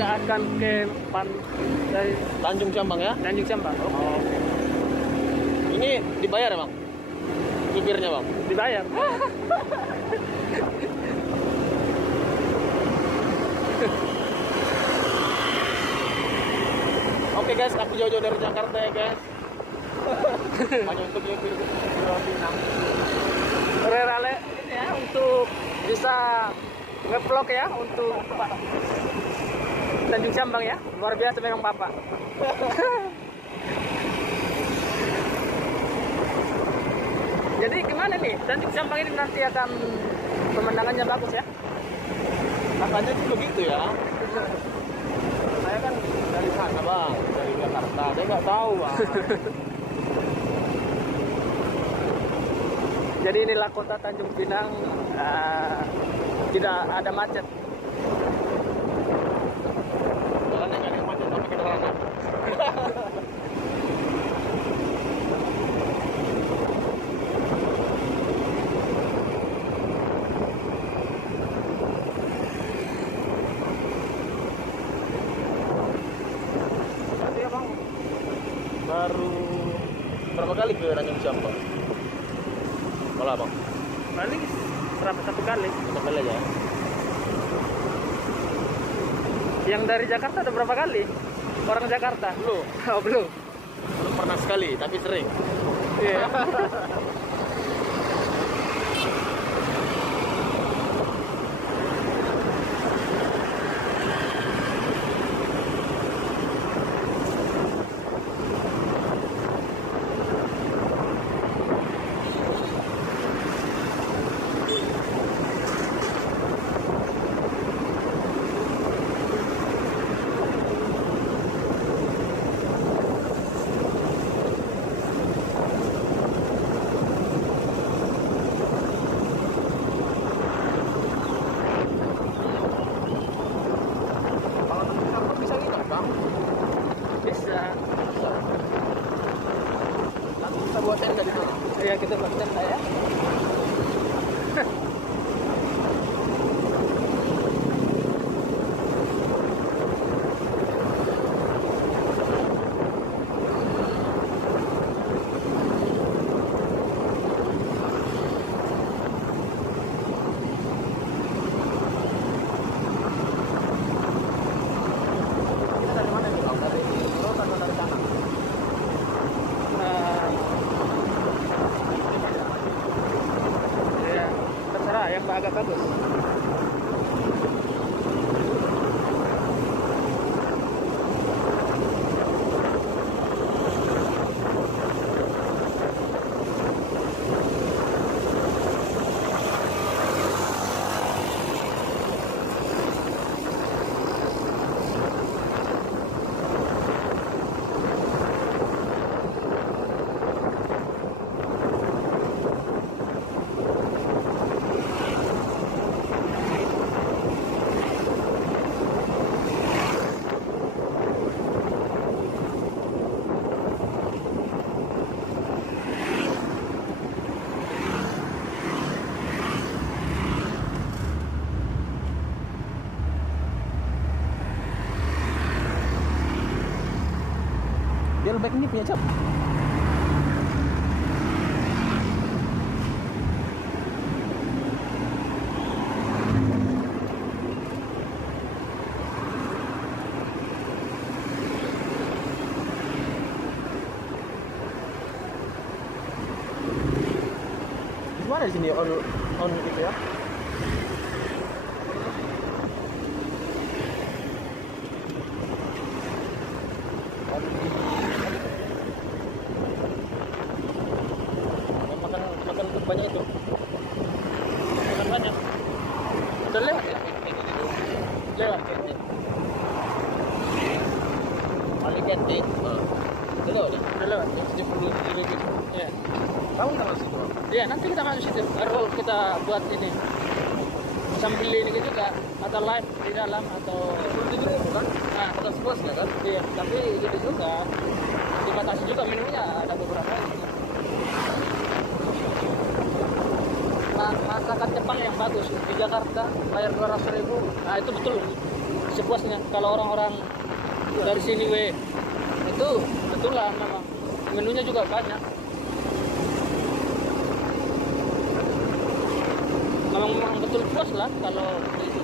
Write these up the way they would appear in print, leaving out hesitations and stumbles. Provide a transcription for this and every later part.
kita akan ke dari Tanjung Cambang ya? Tanjung Cambang. Oh, oke. Ini dibayar ya bang? Supirnya bang? Dibayar. Oke guys, aku jauh-jauh dari Jakarta ya guys. Hanya untuk nyupir Pulau Pinang. Rale ini ya untuk bisa nge-vlog ya untuk Pak Tanjung Cambang ya. Luar biasa memang Bapak. Jadi gimana nih? Tanjung Cambang ini nanti akan pemandangannya bagus ya? Katanya sih begitu ya. Saya kan dari sana bang, dari Jakarta. Saya nggak tahu bang. Jadi inilah kota Tanjung Pinang, tidak ada macet. Jalannya nggak ada macet sampai ke sana. Nanti ya bang, baru berapa kali ke Tanjung Cambang? Malah bang? Paling berapa satu kali? Satu kali aja ya? Yang dari Jakarta ada berapa kali? Orang Jakarta? Belum. Oh belum. Belum pernah sekali, tapi sering. Iya. Kalau Tanjung Cambang bisa nginep bang? Bisa. Nanti kita buat tenda di sana. Ya kita buat tenda ya. Kita dari mana nih bang? Dari Roro atau dari sana? Ya terserah yang agak bagus. Dia lebih ini punya cap. Gimana di sini on gitu ya? Makan banyak itu. Makan banyak. Udah lewat ya? Lewat. Paling cantik. Betul ya? Udah lewat. 70 gitu. Ya. Kamu nggak masih bro? Iya, nanti kita masuk situ. Baru kita buat ini. Sambil ini juga ada live di dalam atau 70 kan? nah, Atas bosnya kan? iya, tapi gitu juga dibatasi juga menunya ada beberapa. Masakan Jepang yang bagus di Jakarta bayar 200.000. Nah itu betul. sepuasnya. Kalau orang-orang dari sini itu betul lah memang menunya juga banyak. Memang betul puas lah kalau itu.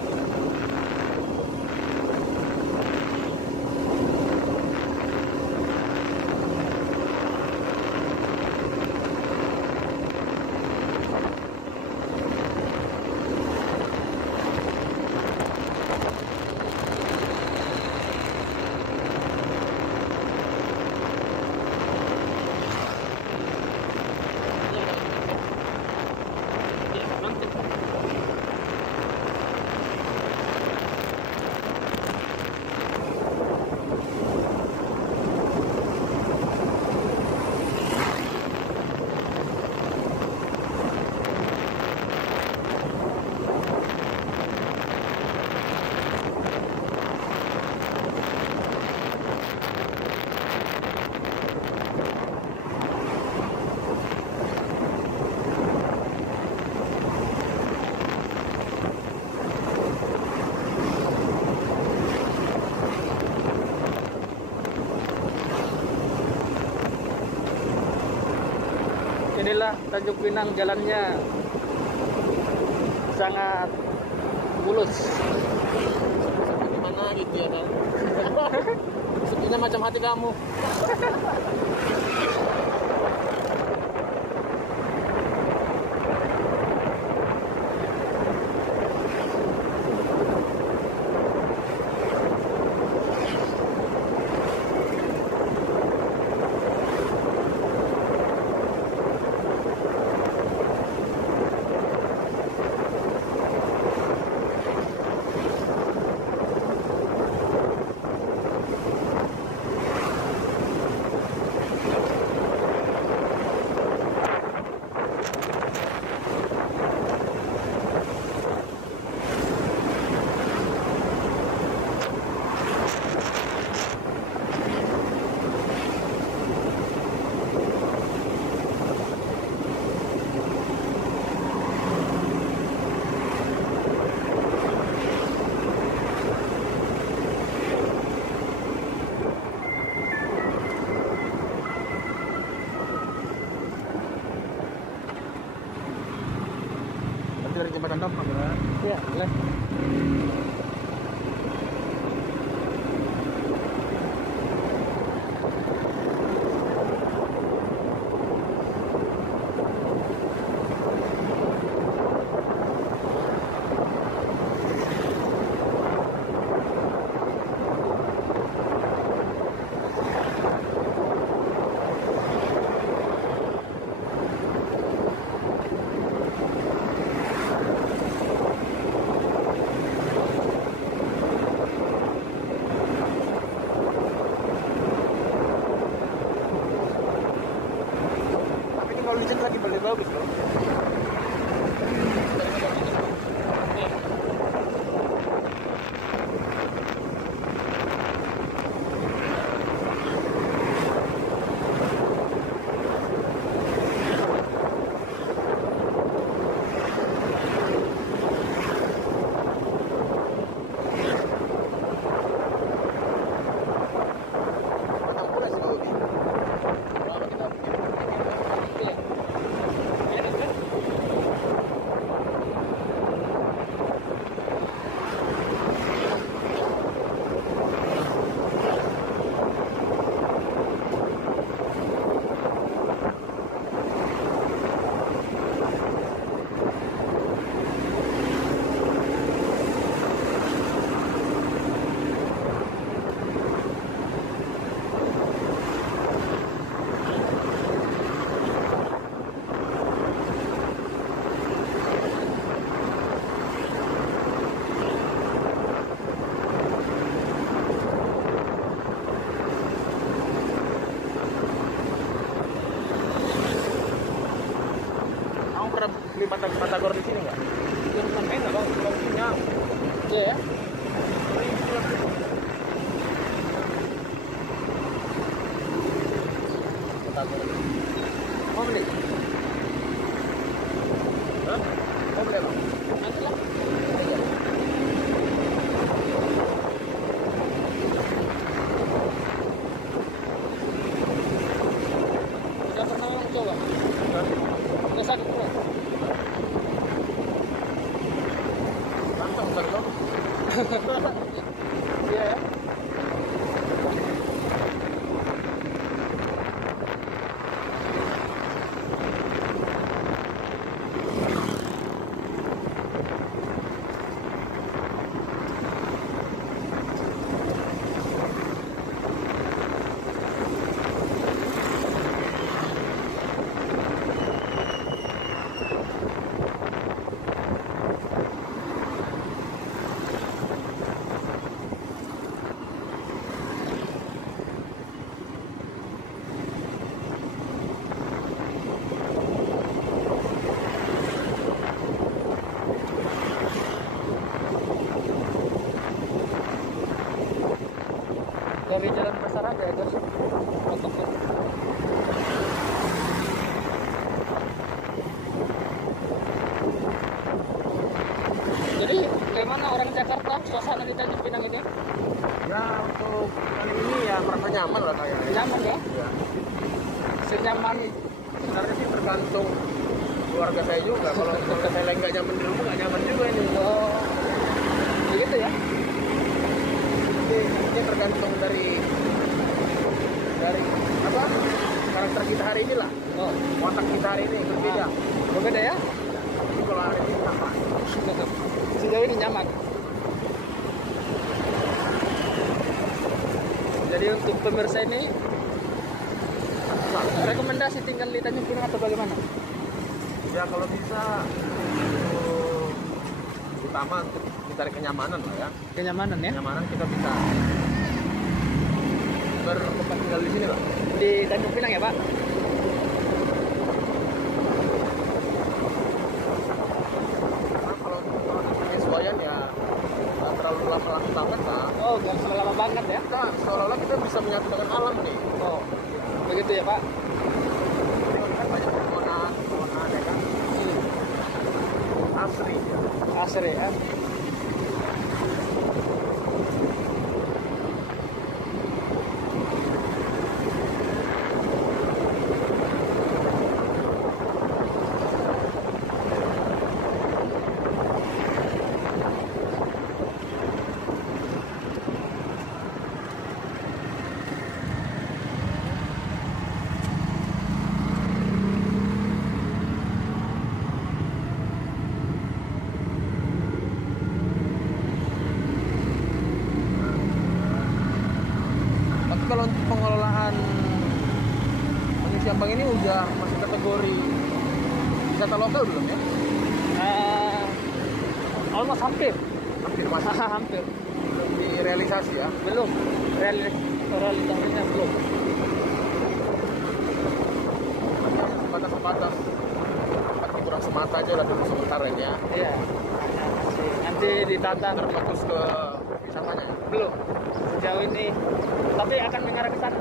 Inilah Tanjung Pinang, jalannya sangat mulus. Gimana gitu ya kan? Sepertinya macam hati kamu. Dari jembatan Dampang ya? Iya, boleh. Kalau licin lagi paling bagus loh. Beli batagor di sini nggak? Yang sampai nggak bang? Bangkunya. Iya ya. Batagor. Mau beli? Hah? Mau beli apa? Nanti lah. Iya. Dari jalan besar aja guys. Jadi bagaimana orang Jakarta suasana di Tanjung Pinang ini? Ya untuk kali ini ya merasa nyaman lah kayaknya. Nyaman ya? Ya. Senyaman Sebenarnya sih tergantung keluarga saya juga. Kalau keluarga saya nggak nyaman di rumah, nggak nyaman juga ini. oh, begitu ya? Jadi ini tergantung dari apa karakter kita hari ini lah. Oh, Watak kita hari ini berbeda. berbeda ya? Tapi kalau hari ini sama. Sejauh ini nyaman. Jadi untuk pemirsa ini rekomendasi tinggal di Tanjung Pinang atau bagaimana? Ya kalau bisa untuk utama untuk mencari kenyamanan lah ya. Kenyamanan ya? Kenyamanan kita bisa bertempat tinggal di sini lah. Di Tanjung Pinang ya Pak? Nah, kalau penyesuaian ya nggak terlalu lama banget lah. Oh, nggak lama banget ya? Nah, seolah-olah kita bisa menyatu dengan alam nih. Oh, begitu ya Pak? Jadi kan banyak pepohonan ya kan. Asri. Asri ya? Tapi kalau untuk pengelolaan Tanjung Siambang ini udah masuk kategori wisata lokal belum ya? Almost hampir. Hampir masuk. Hampir. Belum direalisasi ya. Belum. Realisasinya belum. Sebatas kurang semata aja lah dulu sementara ini ya. Iya. Nanti ditata. Terfokus ke wisatanya ya. Belum. Sejauh ini. Tapi akan mengarah ke sana.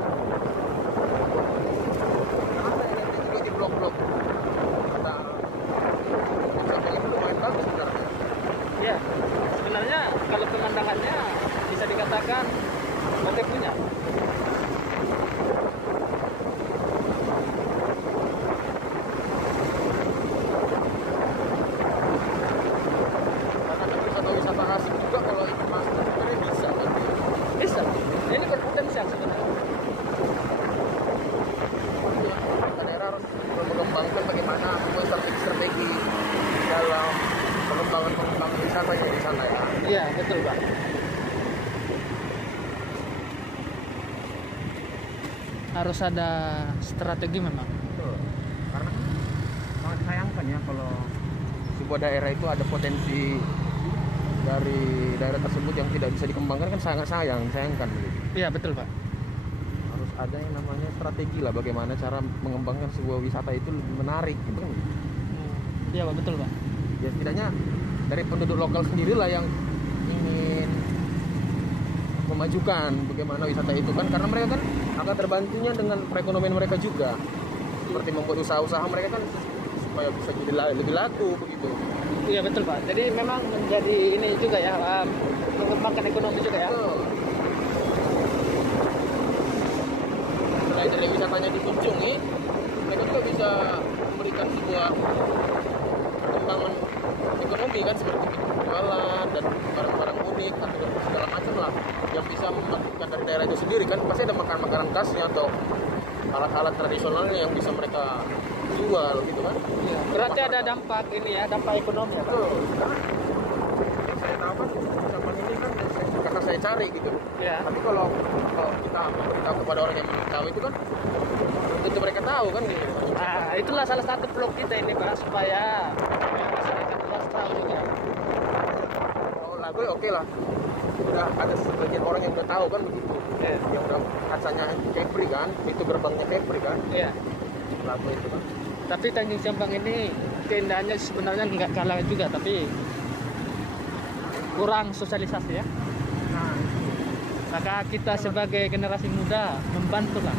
Karena ada yang juga di blok-blok. Ada wisata itu lumayan bagus sebenarnya. Iya. Sebenarnya kalau pemandangannya bisa dikatakan oke punya. Karena ada wisata-wisata asing juga kalau itu masuk sebenarnya bisa berarti. Bisa. Ini berpotensial sebenarnya. Daerah harus mengembangkan bagaimana strategi dalam pengembangan wisatanya di sana ya. Iya, betul Pak. Harus ada strategi memang. Betul. Karena sangat disayangkan ya kalau sebuah daerah itu ada potensi dari daerah tersebut yang tidak bisa dikembangkan kan sangat sayangkan begitu. Iya, betul Pak. Harus ada yang namanya strategi lah bagaimana cara mengembangkan sebuah wisata itu lebih menarik gitu kan. Iya Pak, betul Pak. Ya setidaknya dari penduduk lokal sendirilah yang ingin memajukan bagaimana wisata itu kan, karena mereka kan akan terbantunya dengan perekonomian mereka juga, seperti membuat usaha-usaha mereka kan supaya bisa jadi lebih laku begitu. Iya betul Pak. Jadi memang menjadi ini juga ya, mengembangkan ekonomi juga ya. Selain dari wisatanya dikunjungi, mereka juga bisa memberikan sebuah perkembangan ekonomi kan, seperti jualan dan barang-barang piknik atau segala macam lah yang bisa membangkitkan dari daerah itu sendiri kan, pasti ada makanan khasnya atau alat-alat tradisionalnya yang bisa mereka jual gitu kan. Iya. Berarti ada dampak ini ya, dampak ekonomi ya, Pak? Betul. Saya tahu kan zaman ini kan karena saya cari gitu. Iya. Tapi kalau kita memberitahu kepada orang yang belum tahu itu kan tentu mereka tahu kan gitu. Nah, itulah salah satu vlog kita ini, Pak, supaya masyarakat luas tahu juga. Kalau lagu oke lah. Udah ada sebagian orang yang udah tahu kan begitu. Iya. Yang udah kacanya Kepri kan, itu gerbangnya Kepri kan. Iya. Lagu itu kan. Tapi Tanjung Jambang ini keindahannya sebenarnya nggak kalah juga, tapi kurang sosialisasi ya. Nah, Maka kita sebagai generasi muda membantu lah.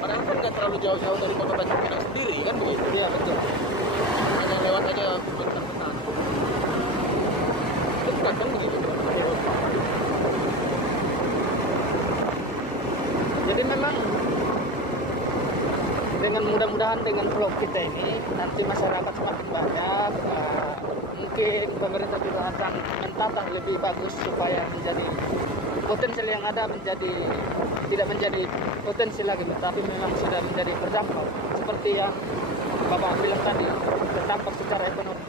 padahal kan nggak terlalu jauh-jauh dari kota Tanjung Pinang sendiri kan begitu. Iya betul. Hanya lewat aja bentar-bentar. Dekat kan begitu. Jadi memang dengan mudah-mudahan dengan vlog kita ini nanti masyarakat semakin banyak, mungkin pemerintah juga akan menatang lebih bagus supaya menjadi potensial yang ada menjadi tidak menjadi potensi lagi, tapi memang sudah menjadi berdampak seperti yang Bapak bilang tadi, berdampak secara ekonomi.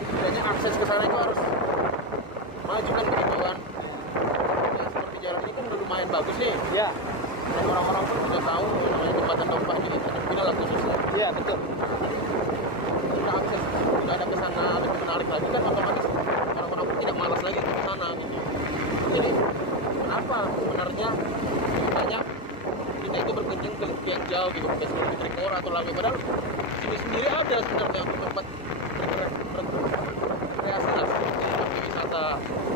Setidaknya akses ke sana itu harus maju kan begitu kan. Ya, seperti jalan ini kan udah lumayan bagus nih. Ya, Dan orang-orang pun sudah tahu namanya jembatan Dompa di Tanjung Pinang lah khususnya. ya betul. Udah akses, udah ada ke sana lebih menarik lagi kan, otomatis orang-orang pun tidak malas lagi ke sana gitu. Jadi kenapa sebenarnya banyak kita itu berkunjung ke yang jauh gitu, bukan seperti Trikora atau Lawe, padahal sendiri ada sebenarnya tempat rekreasi lah, seperti wisata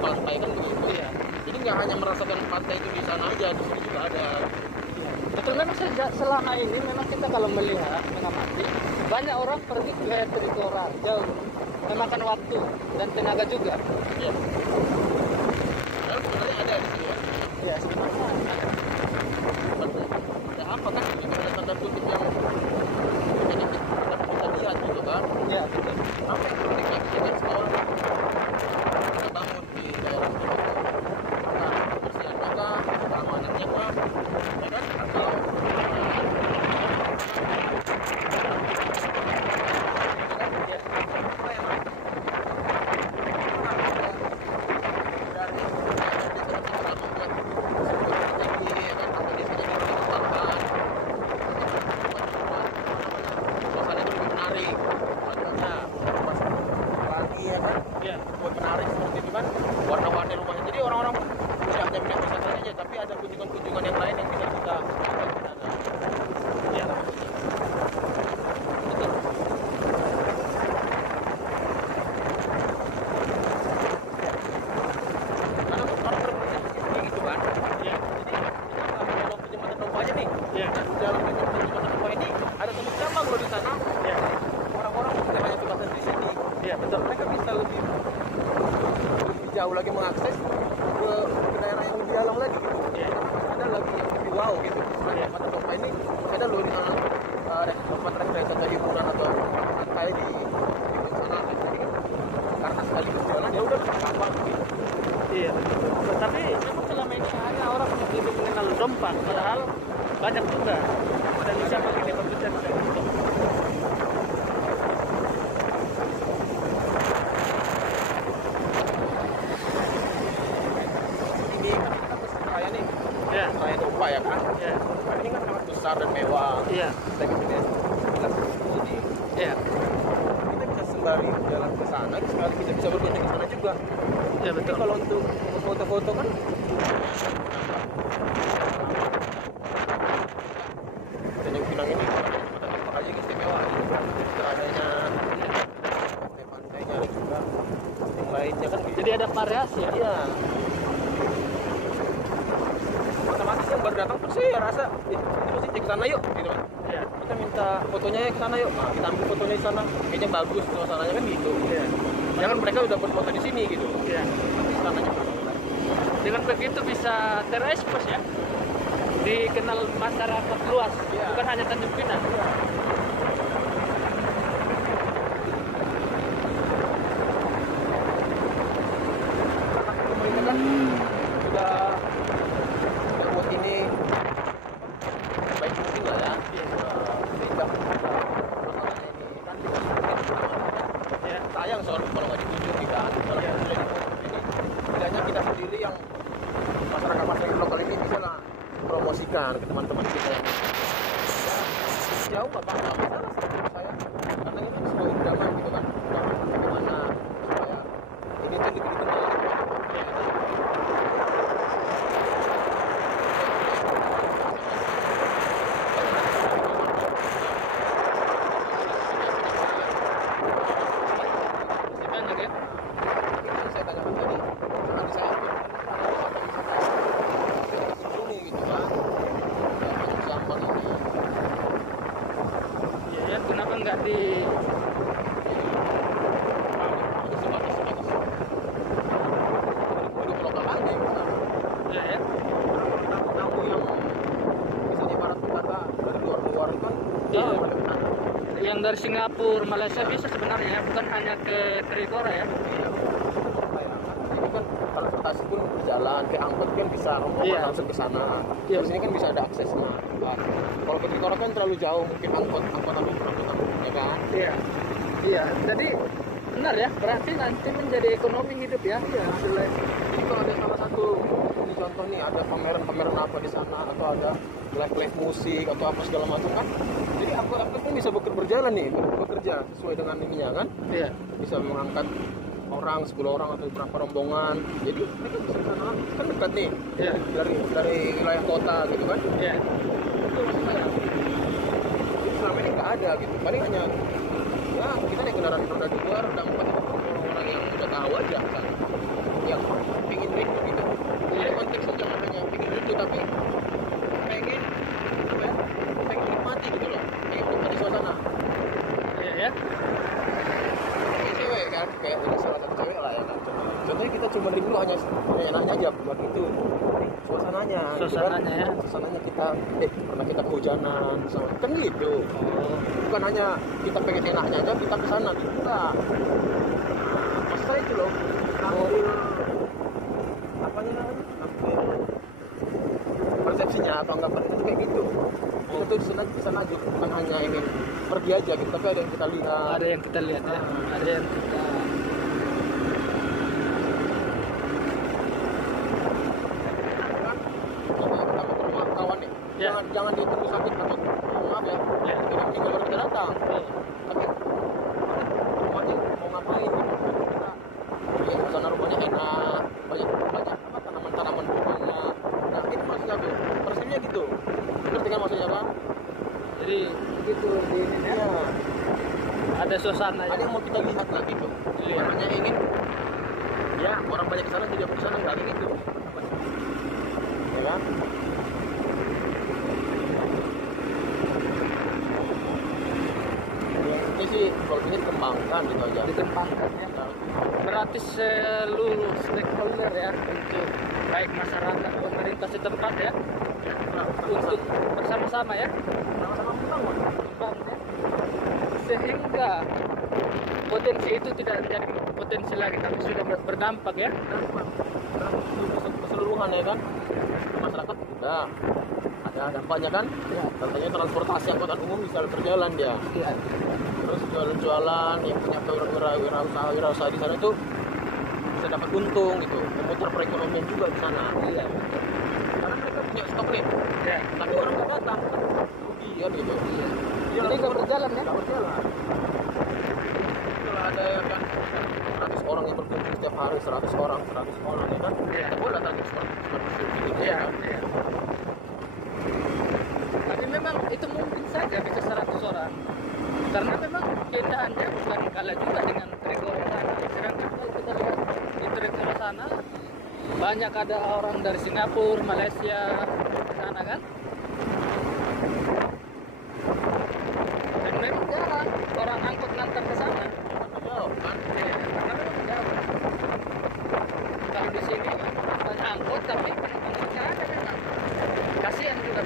pantai kan begitu ya. Jadi nggak hanya merasakan pantai itu di sana aja, di sini juga ada. Betul, memang selama ini memang kita kalau melihat, mengamati, banyak orang pergi ke Trikora jauh, memakan waktu dan tenaga juga. Ya. Padahal sebenarnya ada di sini kan. Ya, sebenarnya ada. Ada apa kan? Ini ada tanda kutip yang jadi kita lihat gitu kan. Ya, betul. Apa yang perlu diperhatikan semua orang? Kita bangun di daerah itu. Nah, kebersihannya kah? Keamanannya kah? Ya kan? Kalau warna-warni rumahnya. Jadi orang-orang pun tidak hanya minat wisata saja, tapi ada kunjungan-kunjungan yang lain yang bisa kita lakukan di sana. Ya. Betul. Karena orang berpikir gitu kan. Ya. Jadi kita kalau ke jembatan Dompa aja nih. Ya. Dan dalam jembatan Dompa ini ada Tanjung Jambang loh di sana. Ya. Orang-orang tidak hanya tugasnya di sini. Ya, betul. Mereka bisa lebih jauh lagi mengakses ke daerah yang lebih dalam lagi gitu. Ya. Ada lagi yang lebih wow gitu. Selain jembatan Dompa ini ada loh di sana tempat rekreasi atau hiburan atau pantai di sana. Jadi kan karena sekali berjalan ya udah gampang gitu. Iya. Tapi memang selama ini hanya orang lebih mengenal Dompa, padahal banyak juga dan bisa begini berbeda. Ya, saya Dompa ya kan. Ya. Ini kan sangat besar dan mewah. Iya. Kita bisa lihat ini. Iya. Kita bisa sembari jalan ke sana, sekali kita bisa berkunjung ke sana juga. Ya betul. Kalau untuk foto-foto kan Tanjung Pinang ini tempat aja istimewa. Adanya pantainya juga yang lainnya kan. Jadi ada variasi ya. Iya. Otomatis yang baru datang pun sih ya rasa itu mesti cek sana yuk gitu kan. Ya. Kita minta fotonya ke sana yuk. Nah, kita ambil fotonya di sana. Kayaknya bagus suasananya kan gitu. Iya. Jangan mereka udah berfoto di sini gitu. Iya. Tapi sananya Dengan begitu bisa terekspos ya. dikenal masyarakat luas, Iya. bukan hanya Tanjung Pinang. Pemerintah kan sudah buat ini baik mungkin lah ya. Sehingga permasalahannya ini kan Ya. sayang soal kalau nggak ditunjuk kita kalau sudah ditunjuk ini setidaknya kita sendiri yang masyarakat lokal ini bisa lah promosikan ke teman-teman kita yang jauh nggak apa-apa masalah sih menurut saya karena ini kan sebuah idaman gitu kan bagaimana supaya ini tuh lebih dikenal gitu kan. Masih banyak ya. Yang saya tanyakan tadi jangan disamping kunjungi gitu kan yang sampah ini Ya, ya, kenapa nggak di bagus hidup lokal aja bisa ya, ya. tamu yang misalnya ibarat kata dari luar kan Iya. pada kesana. Yang dari Singapura, Malaysia bisa sebenarnya, bukan hanya ke Trikora ya. Iya. Ini kan transportasi pun berjalan, kayak angkot kan bisa rombongan Iya. langsung ke sana. Iya. Terus ini kan bisa ada aksesnya. Nah, kalau ke Trikora kan terlalu jauh, mungkin angkot ya kan? Iya. Iya, jadi benar ya, berarti nanti menjadi ekonomi hidup ya. Iya. Jadi kalau ada salah satu ini contoh nih ada pameran apa di sana atau ada live musik atau apa segala macam kan. Jadi angkot pun bisa berjalan nih, bekerja sesuai dengan ininya kan. Iya. Bisa mengangkat orang 10 orang atau berapa rombongan. Jadi mereka bisa ke sana kan dekat nih. Iya. Dari wilayah kota gitu kan. Iya. Itu maksud saya. Jadi selama ini nggak ada gitu. Paling hanya ya kita naik kendaraan roda 2, roda 4 orang yang udah tahu aja kan. Yang pengen rindu gitu. Jadi konteksnya jangan hanya pengen rindu tapi pengen apa ya? Pengen nikmati gitu loh. Pengen nikmati suasana. Iya ya. Kayak cewek kan, kayak ini salah satu cewek lah ya kan. Contohnya kita cuma rindu hanya enaknya aja buat itu suasananya. Suasananya ya. Suasananya kita pernah kita kehujanan sama kan gitu. Oh. Bukan hanya kita pengen enaknya aja kita ke sana enggak. Maksud saya itu loh. Ambil apanya namanya? Ambil persepsinya atau anggapan itu kayak gitu. Kita tuh di sana aja bukan hanya ingin pergi aja gitu, tapi ada yang kita lihat. Ada yang kita lihat ya. Ada yang kita Kan contohnya kita mau ke rumah kawan nih. Ya. Jangan ditunggu sakit atau maaf ya. Ya. Kita tinggal baru kita datang. Oh. Tapi rumahnya mau ngapain gitu. Kita ya sana rumahnya enak. Banyak apa tanaman-tanaman bunga. Nah, itu maksudnya tuh. Persisnya gitu. Ngerti kan maksudnya apa? Jadi gitu di ini ya. Iya. Ada suasana Ada ya. yang mau kita lihat lah gitu. Iya. Namanya ingin ya orang banyak ke sana jadi aku ke sana enggak gitu. Ya kan? Ini sih kalau bisa dikembangkan gitu aja. Dikembangkan ya. Berarti seluruh stakeholder ya, untuk baik masyarakat, pemerintah setempat ya, untuk bersama-sama ya, Sama-sama membangun. membangun ya, sehingga potensi itu tidak menjadi potensi lagi, tapi sudah berdampak ya. Keseluruhan ya kan, masyarakat udah ada dampaknya kan. Ya. Contohnya transportasi angkutan umum bisa berjalan dia. Iya. Terus jualan-jualan yang punya wirausaha di sana itu bisa dapat untung gitu, memutar perekonomian juga di sana. Iya. Karena mereka punya stok nih, Ya. tapi orang nggak datang, rugi ya gitu. Iya. Dia Jadi nggak berjalan ya. nggak berjalan. Kalau ada ya kan 100 orang yang berkumpul setiap hari, 100 orang ya kan, Iya. boleh datang ke seperti gitu Iya. ya kan. Iya. Tapi memang itu mungkin saja bisa 100 orang. Karena memang keindahannya bukan kalah juga dengan Trikora sana. Sedangkan kalau kita lihat di Trikora sana banyak ada orang dari Singapura, Malaysia ke sana kan. Dan memang jarang orang angkut ngantar ke sana. Jauh kan. Karena memang jauh. Kalau di sini banyak angkut tapi penumpangnya ada memang. Kasihan juga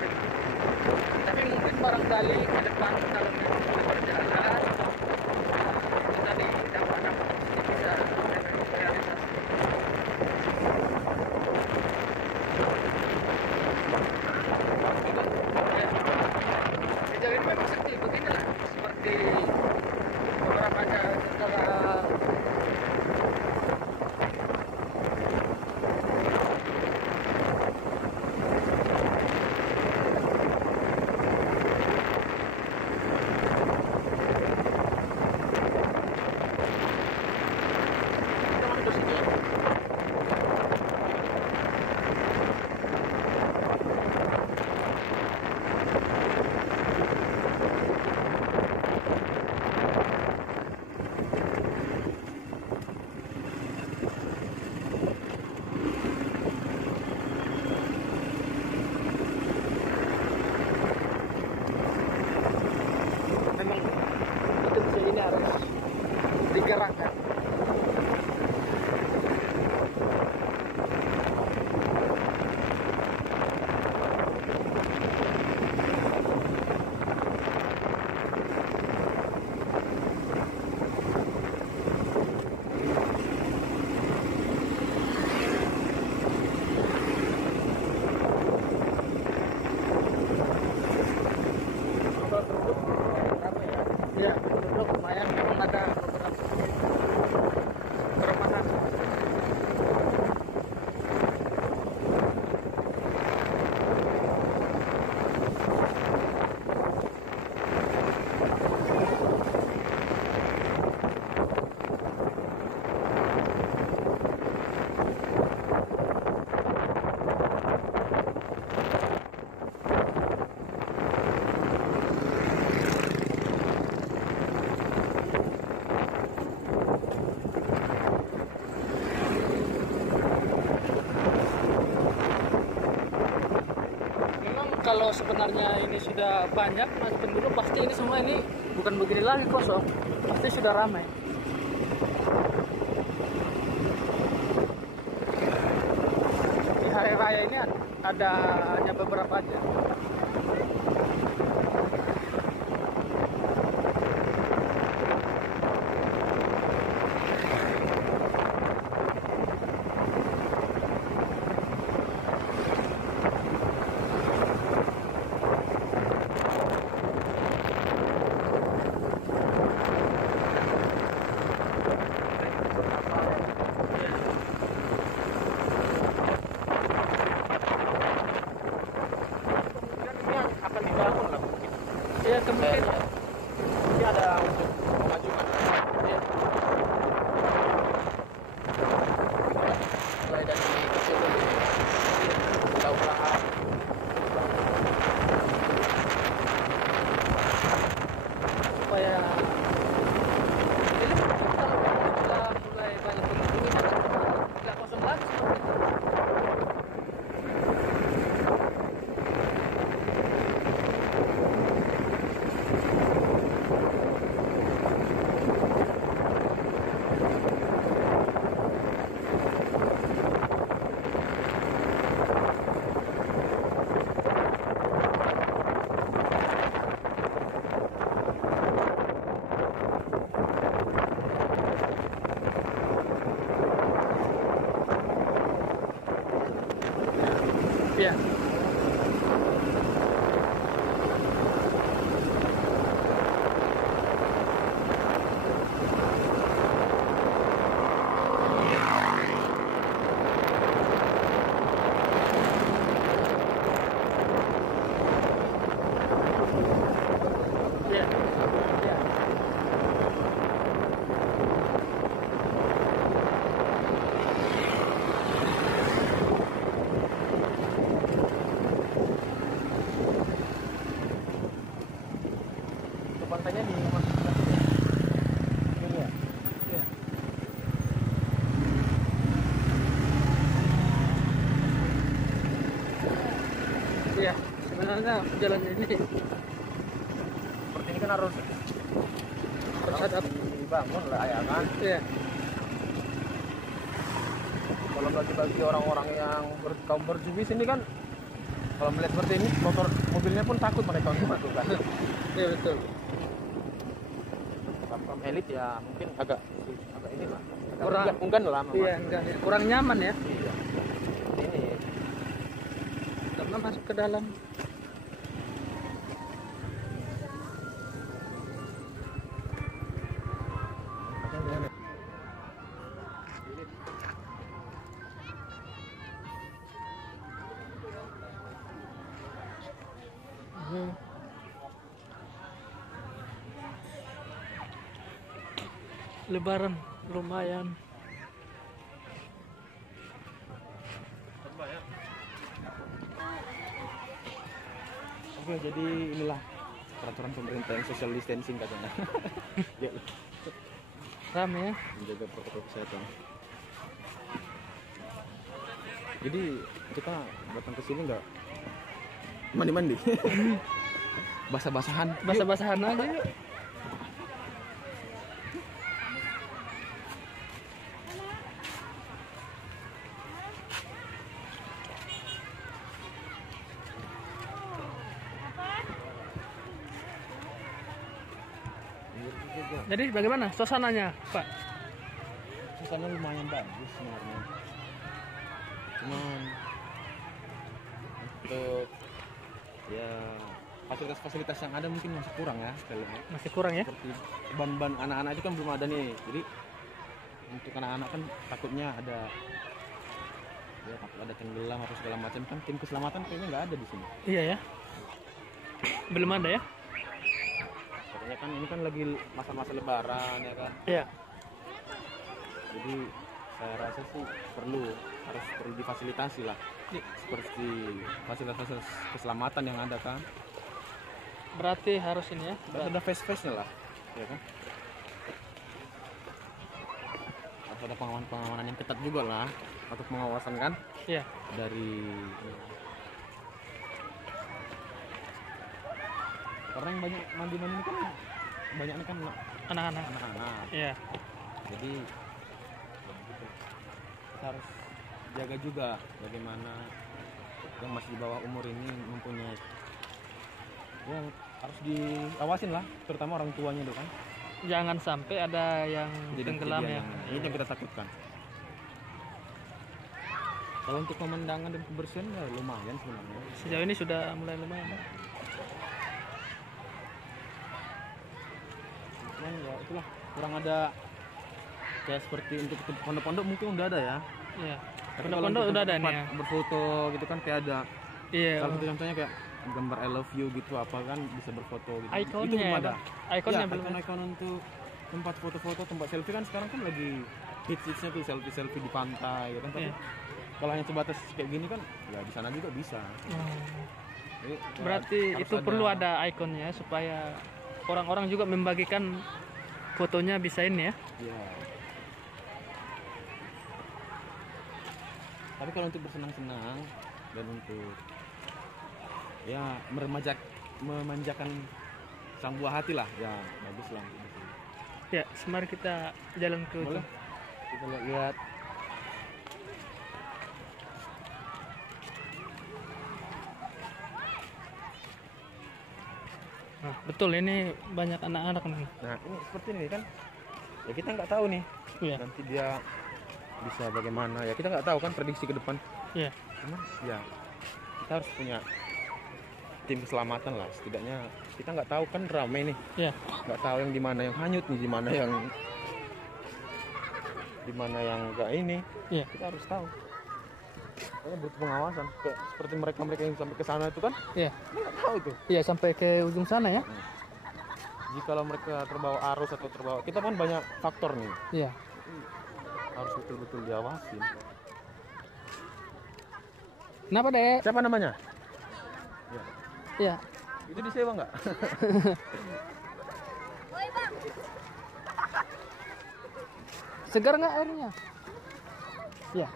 Memang betul ini harus digerakkan. Ya, penduduk lumayan, memang ada beberapa kerumunan. Memang kalau sebenarnya ini sudah banyak penduduk, pasti ini semua ini bukan begini lagi kosong, pasti sudah ramai. Di hari raya ini ada hanya beberapa aja. Akan dibangun lah mungkin. Ya kemungkinan. Jadi ada untuk memajukan. Ya. Mulai dari kecil dulu. Kita usaha. Supaya ini kalau kita mulai banyak pengunjung ini nggak kosong lagi seperti itu. Ya. Ya. Ya. Pantainya di mana? Ini ya. Ya. Ya, sebenarnya jalan ini Seperti ini kan harus terhadap dibangun lah ya kan. ya. Kalau bagi orang-orang yang kaum berjubis ini kan, kalau melihat seperti ini mobilnya pun takut mereka untuk masuk kan. Ya betul. Kaum elit ya mungkin agak ini lah. Kurang enggan lah. Iya, enggak ya. Kurang nyaman ya. Iya. Ini Karena masuk ke dalam. Hmm. Lebaran lumayan. Oke, jadi inilah peraturan pemerintah yang social distancing katanya. Ya, Rame ya. menjaga protokol kesehatan. Jadi kita datang ke sini nggak mandi-mandi, basah-basahan. Basah-basahan aja yuk. Jadi bagaimana suasananya, Pak? Suasana lumayan bagus sebenarnya. Cuman untuk ya fasilitas-fasilitas yang ada mungkin masih kurang ya kayaknya. Masih kurang ya? Seperti ban-ban anak-anak itu kan belum ada nih. Jadi untuk anak-anak kan takutnya ada ya takut ada tenggelam atau segala macam, kan tim keselamatan kayaknya nggak ada di sini. Iya ya. Belum ada ya? Katanya kan ini kan lagi masa-masa lebaran ya kan. Iya. Jadi saya rasa sih harus difasilitasi lah. Seperti fasilitas keselamatan yang ada kan. Berarti harus ini ya. Harus ada face-nya lah, ya kan? Harus ada pengamanan yang ketat juga lah untuk pengawasan kan? Iya. Dari karena yang banyak mandi-mandi ini kan banyaknya kan Anak-anak. anak-anak. Iya. Jadi kita harus jaga juga bagaimana yang masih di bawah umur ini mempunyai ya harus diawasin lah, terutama orang tuanya itu kan. Jangan sampai ada yang tenggelam ya. Ini yang kita takutkan. Kalau untuk pemandangan dan kebersihan ya lumayan sebenarnya. Sejauh ini sudah mulai lumayan. Cuman ya itulah kurang ada kayak seperti untuk pondok-pondok mungkin udah ada ya. Iya. Tapi Pondok-pondok kalau udah ada tempat nih ya. berfoto gitu kan kayak ada. Iya. Salah satu contohnya kayak gambar I love you gitu apa kan bisa berfoto gitu. Ikonnya Itu belum ada. Ikonnya Ya, belum. ikon untuk tempat foto-foto, tempat selfie kan sekarang kan lagi hits-hitsnya tuh selfie di pantai gitu kan. Tapi Iya. kalau hanya sebatas kayak gini kan ya di sana juga bisa. Jadi, ya, Berarti harus itu perlu ada ikonnya supaya orang-orang juga membagikan fotonya bisa ini ya. Ya. Tapi kalau untuk bersenang-senang dan untuk ya memanjakan sang buah hati lah, ya bagus lah. Ya, mari kita jalan ke Boleh? Kita lihat. Nah, betul ini banyak anak-anak nih. Nah ini seperti ini kan, ya kita nggak tahu nih Iya. nanti dia bisa bagaimana, ya kita nggak tahu kan prediksi ke depan. Iya. Cuman ya kita harus punya tim keselamatan lah, setidaknya kita nggak tahu kan ramai nih, Iya. nggak tahu yang di mana yang hanyut nih, di mana yang nggak ini. Iya. Kita harus tahu. Karena butuh pengawasan, kayak seperti mereka yang sampai ke sana itu kan, Iya. kita nggak tahu tuh. Iya, sampai ke ujung sana ya. Jikalau mereka terbawa arus atau terbawa, kita kan banyak faktor nih, Iya. harus betul-betul diawasin. Kenapa, Dek? Siapa namanya? Ya. Iya. Itu disewa nggak? Segar nggak airnya? Iya.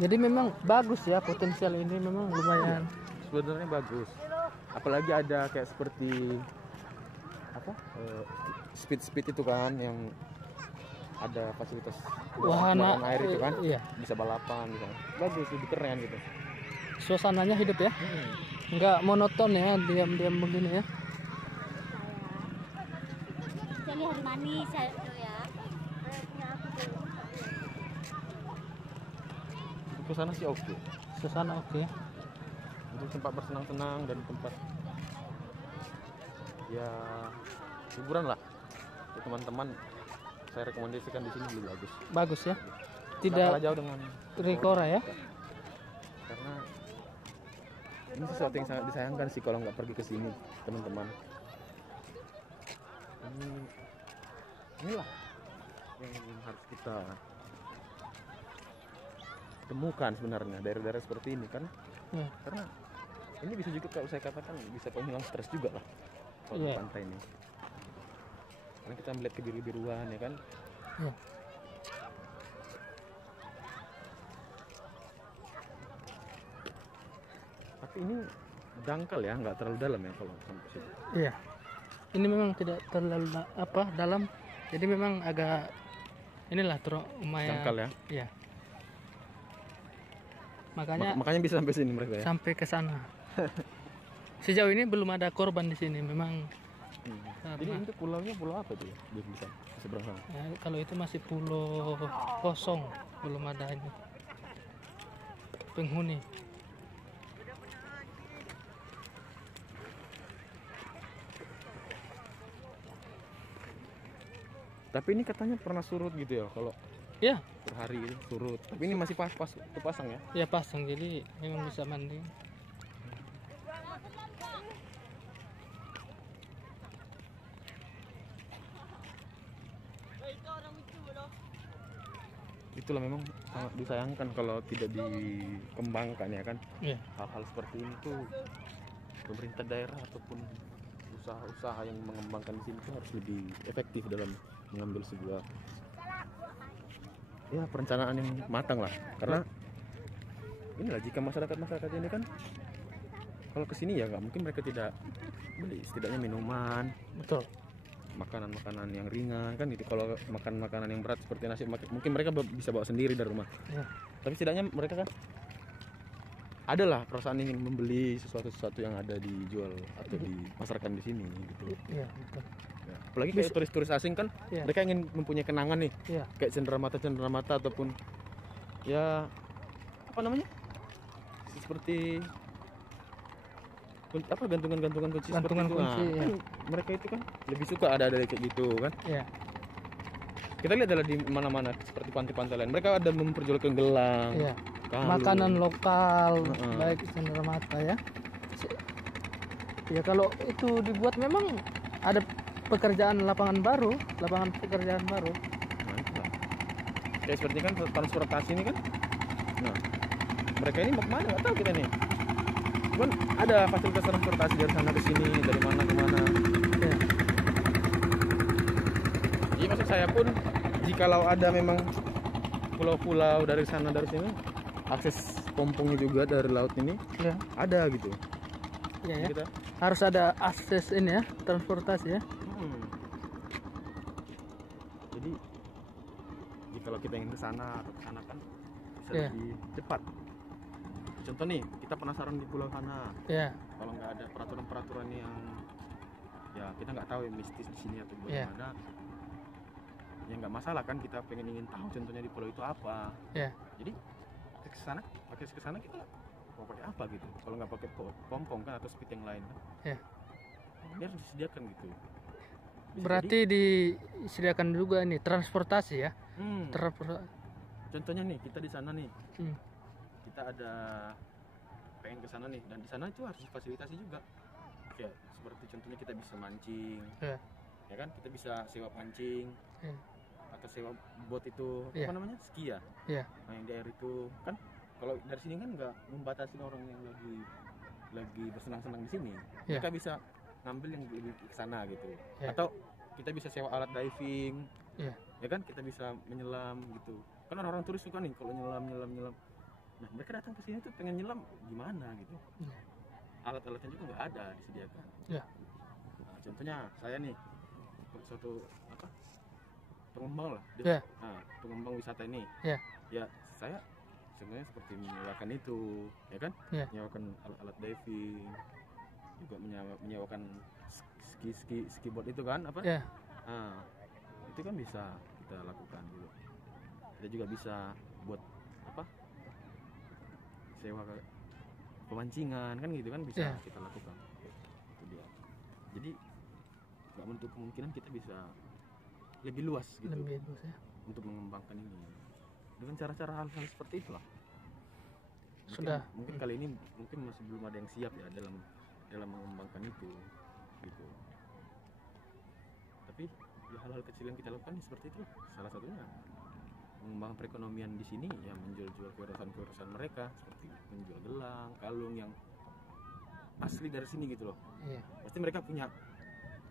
Jadi memang bagus ya, potensial ini memang lumayan. Sebenarnya bagus. Apalagi ada kayak seperti apa? Speed itu kan yang ada fasilitas Wahana air itu kan, iya. bisa balapan gitu. Bagus, lebih keren gitu. Suasananya hidup ya. Nggak monoton ya, diam-diam begini ya. Jadi hari manis ya. Ke sana sih oke. Suasana oke. Untuk tempat bersenang-senang dan tempat ya hiburan lah. Untuk teman-teman saya rekomendasikan di sini lebih bagus. Bagus ya. Nggak Tidak kalah jauh dengan Rikora ya. karena ini sesuatu yang sangat disayangkan sih kalau nggak pergi ke sini teman-teman. Inilah yang harus kita temukan sebenarnya daerah-daerah seperti ini kan. Karena ini bisa juga kalau saya katakan bisa penghilang stres juga lah kalau di pantai ini. Karena kita melihat kebiru-biruan ya kan. Tapi ini dangkal ya, nggak terlalu dalam ya kalau sampai situ. Iya. Ini memang tidak terlalu dalam. Jadi memang agak inilah lumayan Dangkal ya. Iya. Makanya Makanya bisa sampai sini mereka ya. sampai ke sana. Sejauh ini belum ada korban di sini memang. Jadi itu pulaunya pulau apa tuh ya? Dia bisa seberang sana. Ya, kalau itu masih pulau kosong, belum ada ini penghuni. Tapi ini katanya pernah surut gitu ya kalau Ya, per hari itu surut. Tapi ini masih pas terpasang ya. ya pasang jadi memang bisa mandi. Itulah memang sangat disayangkan kalau tidak dikembangkan ya kan. Iya. Hal-hal seperti ini tuh pemerintah daerah ataupun usaha-usaha yang mengembangkan di sini tuh harus lebih efektif dalam mengambil sebuah ya perencanaan yang matang lah. Karena inilah jika masyarakat ini kan kalau kesini ya nggak mungkin mereka tidak beli setidaknya minuman, Betul. makanan-makanan yang ringan kan gitu. Kalau makan makanan yang berat seperti nasi mungkin mereka bisa bawa sendiri dari rumah. Ya. Tapi setidaknya mereka kan adalah perasaan ingin membeli sesuatu yang ada dijual atau dipasarkan di sini gitu. Iya, betul. Ya. Apalagi kayak turis-turis asing kan, Iya. mereka ingin mempunyai kenangan nih, Iya. kayak cenderamata ataupun ya apa namanya, seperti apa gantungan-gantungan kunci Gantungan seperti itu. kunci, Nah, ya. kan mereka itu kan lebih suka ada kayak gitu kan. Iya. Kita lihat adalah di mana-mana seperti pantai-pantai lain, mereka ada memperjualkan gelang, Iya. kalung. Makanan lokal, Heeh. baik cenderamata ya. Ya kalau itu dibuat memang ada lapangan pekerjaan baru. Nah, itulah. Kayak seperti kan transportasi ini kan. Nah, mereka ini mau kemana? Nggak tahu kita nih. Cuman ada fasilitas transportasi dari sana ke sini, dari mana ke mana. Ya. Jadi maksud saya pun, jikalau ada memang pulau-pulau dari sana dari sini, akses pompongnya juga dari laut ini Ya. ada gitu. Ya, ya. Kita, Harus ada akses ini ya, transportasi ya. Jadi, jikalau kita ingin ke sana atau ke sana kan bisa Ya. lebih cepat. Contoh nih, kita penasaran di pulau sana. Ya. Kalau nggak ada peraturan-peraturan yang ya kita nggak tahu yang mistis di sini atau Iya. bagaimana, ya nggak masalah kan, kita ingin tahu contohnya di pulau itu apa. Ya. Jadi ke sana kita mau pakai apa gitu. Kalau nggak pakai pompong kan atau speed yang lain kan, Ya. dia harus disediakan gitu. Bisa Berarti disediakan juga ini transportasi ya. jadi, contohnya nih kita di sana nih, Hmm. kita ada pengen ke sana nih, dan di sana itu harus difasilitasi juga. Ya seperti contohnya kita bisa mancing, Ya. ya kan, kita bisa sewa pancing, Ya. atau sewa bot itu Iya. apa namanya, ski ya. Ya. Nah, yang di air itu kan, kalau dari sini kan nggak membatasi orang yang lagi bersenang-senang di sini. Iya. Mereka bisa ngambil yang lebih ke sana gitu. Iya. Atau kita bisa sewa alat diving, Iya. ya kan, kita bisa menyelam gitu. Kan orang-orang turis suka nih kalau nyelam. Nah, mereka datang ke sini tuh pengen nyelam gimana gitu. Iya. Alat-alatnya juga nggak ada disediakan. Ya. Nah, contohnya saya nih, suatu pengembang lah. Ya. Nah, pengembang wisata ini. Ya. Ya, saya sebenarnya seperti menyewakan itu, ya kan? Ya. Menyewakan alat diving, juga menyewakan ski board itu kan, apa? Ya. Nah, itu kan bisa kita lakukan gitu. Kita juga bisa buat apa? Sewa pemancingan kan gitu kan, bisa Ya. kita lakukan. Itu dia. Jadi nggak menutup kemungkinan kita bisa lebih luas gitu Lebih bagus ya. untuk mengembangkan ini dengan cara-cara hal-hal seperti itulah. Sudah. Mungkin kali ini masih belum ada yang siap ya dalam mengembangkan itu gitu. Tapi ya hal-hal kecil yang kita lakukan seperti itu salah satunya mengembangkan perekonomian di sini ya, menjual-jual kewirausahaan mereka seperti menjual gelang, kalung yang asli dari sini gitu loh. Iya. Pasti mereka punya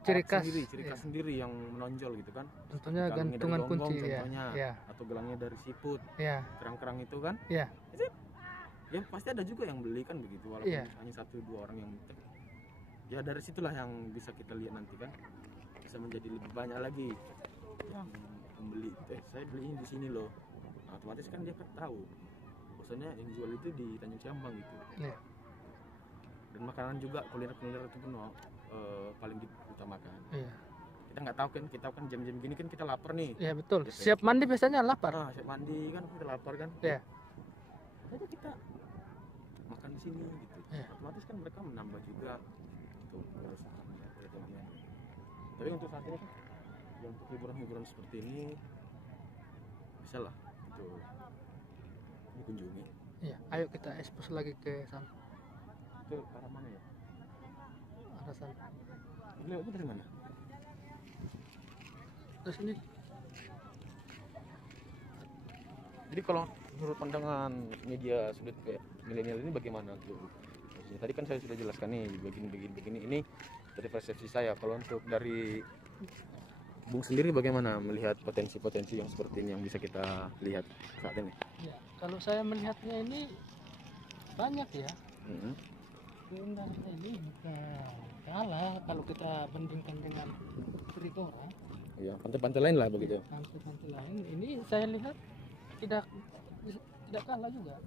Ciri khas. ciri khas sendiri yang menonjol gitu kan. Contohnya Kalungnya gantungan dari gonggong, kunci ya. contohnya, Iya. atau gelangnya dari siput, Iya. kerang-kerang itu kan. Iya. Ya pasti ada juga yang beli kan begitu, walaupun Iya. hanya 1-2 orang yang ya dari situlah yang bisa kita lihat nanti kan, bisa menjadi lebih banyak lagi yang pembeli. Saya beli ini di sini loh. Nah, otomatis kan dia kan tahu bahwasanya yang jual itu di Tanjung Ciambang gitu. Iya. Dan makanan juga, kuliner-kuliner itu pun paling diutamakan. Iya. Kita nggak tahu kan, kita kan jam-jam gini kan kita lapar nih. Iya betul. Gitu. Siap mandi biasanya lapar. Nah, siap mandi kan kita lapar kan. Iya. Jadi kita makan di sini gitu. Iya. Otomatis kan mereka menambah juga untuk perekonomian. Tapi untuk saat ini kan ya untuk hiburan-hiburan seperti ini bisa lah itu dikunjungi. Iya. Ayo kita ekspos lagi ke sana. Itu arah mana ya? Arah sana. Beliau itu dari mana? Terus ini. Jadi kalau menurut pandangan media sudut kayak milenial ini bagaimana tuh? Maksudnya, tadi kan saya sudah jelaskan nih begini ini dari persepsi saya. Kalau untuk dari Bung sendiri bagaimana melihat potensi-potensi yang seperti ini yang bisa kita lihat saat ini? Ya, kalau saya melihatnya ini banyak ya. Keindahannya ini bukan kalah kalau kita bandingkan dengan Trigora. Iya, pantai-pantai lain lah begitu. Pantai-pantai lain ini saya lihat tidak kalah juga.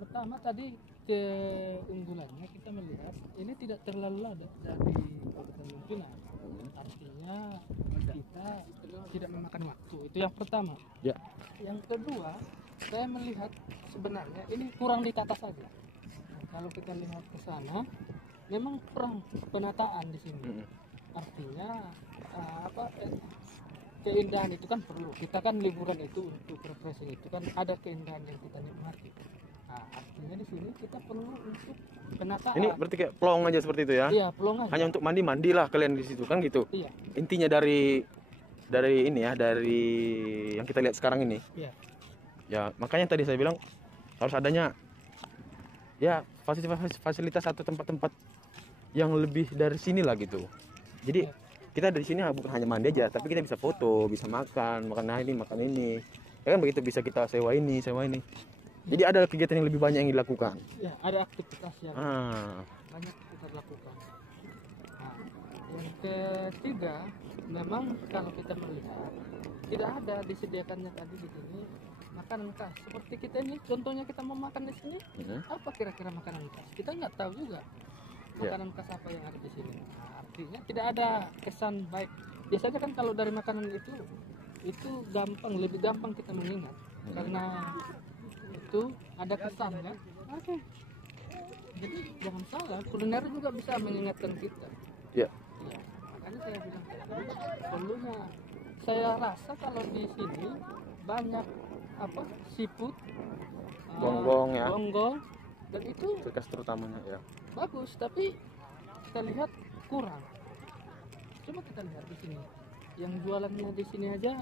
Pertama tadi keunggulannya kita melihat ini tidak terlalu lama dari kepemimpinan. Artinya kita tidak memakan waktu. Itu yang pertama. Ya. Yang kedua, saya melihat sebenarnya ini kurang ditata saja. Nah, kalau kita lihat ke sana, memang kurang penataan di sini. Artinya keindahan itu kan perlu. Kita kan liburan itu untuk refreshing itu kan ada keindahan yang kita nikmati. Nah, artinya di sini kita perlu untuk penataan. Ini berarti kayak pelong aja seperti itu ya? Iya, pelong aja. Hanya untuk mandilah kalian di situ kan gitu. Iya. Intinya dari ini ya, dari yang kita lihat sekarang ini. Iya. Ya, makanya tadi saya bilang harus adanya ya fasilitas atau tempat-tempat yang lebih dari sini lah gitu. Jadi kita dari sini bukan hanya mandi aja, tapi kita bisa foto, bisa makan ini, makan ini. Ya kan begitu, bisa kita sewa ini. Jadi ada kegiatan yang lebih banyak yang dilakukan. Ya, ada aktivitas yang banyak kita lakukan. Nah, yang ketiga, memang kalau kita melihat tidak ada disediakannya tadi di sini makanan khas. Seperti kita ini, contohnya kita mau makan di sini, apa kira-kira makanan khas? Kita nggak tahu juga makanan khas apa yang ada di sini. Nah, artinya tidak ada kesan baik. Biasanya kan kalau dari makanan itu lebih gampang kita mengingat karena itu ada kesan ya. Oke. Jadi jangan salah, kuliner juga bisa mengingatkan kita. Ya. Ya, makanya saya bilang perlunya. Saya rasa kalau di sini banyak seafood, Gonggong ya. gonggong, dan itu Cekas terutamanya ya. bagus, tapi kita lihat kurang. Coba kita lihat di sini, yang jualannya di sini aja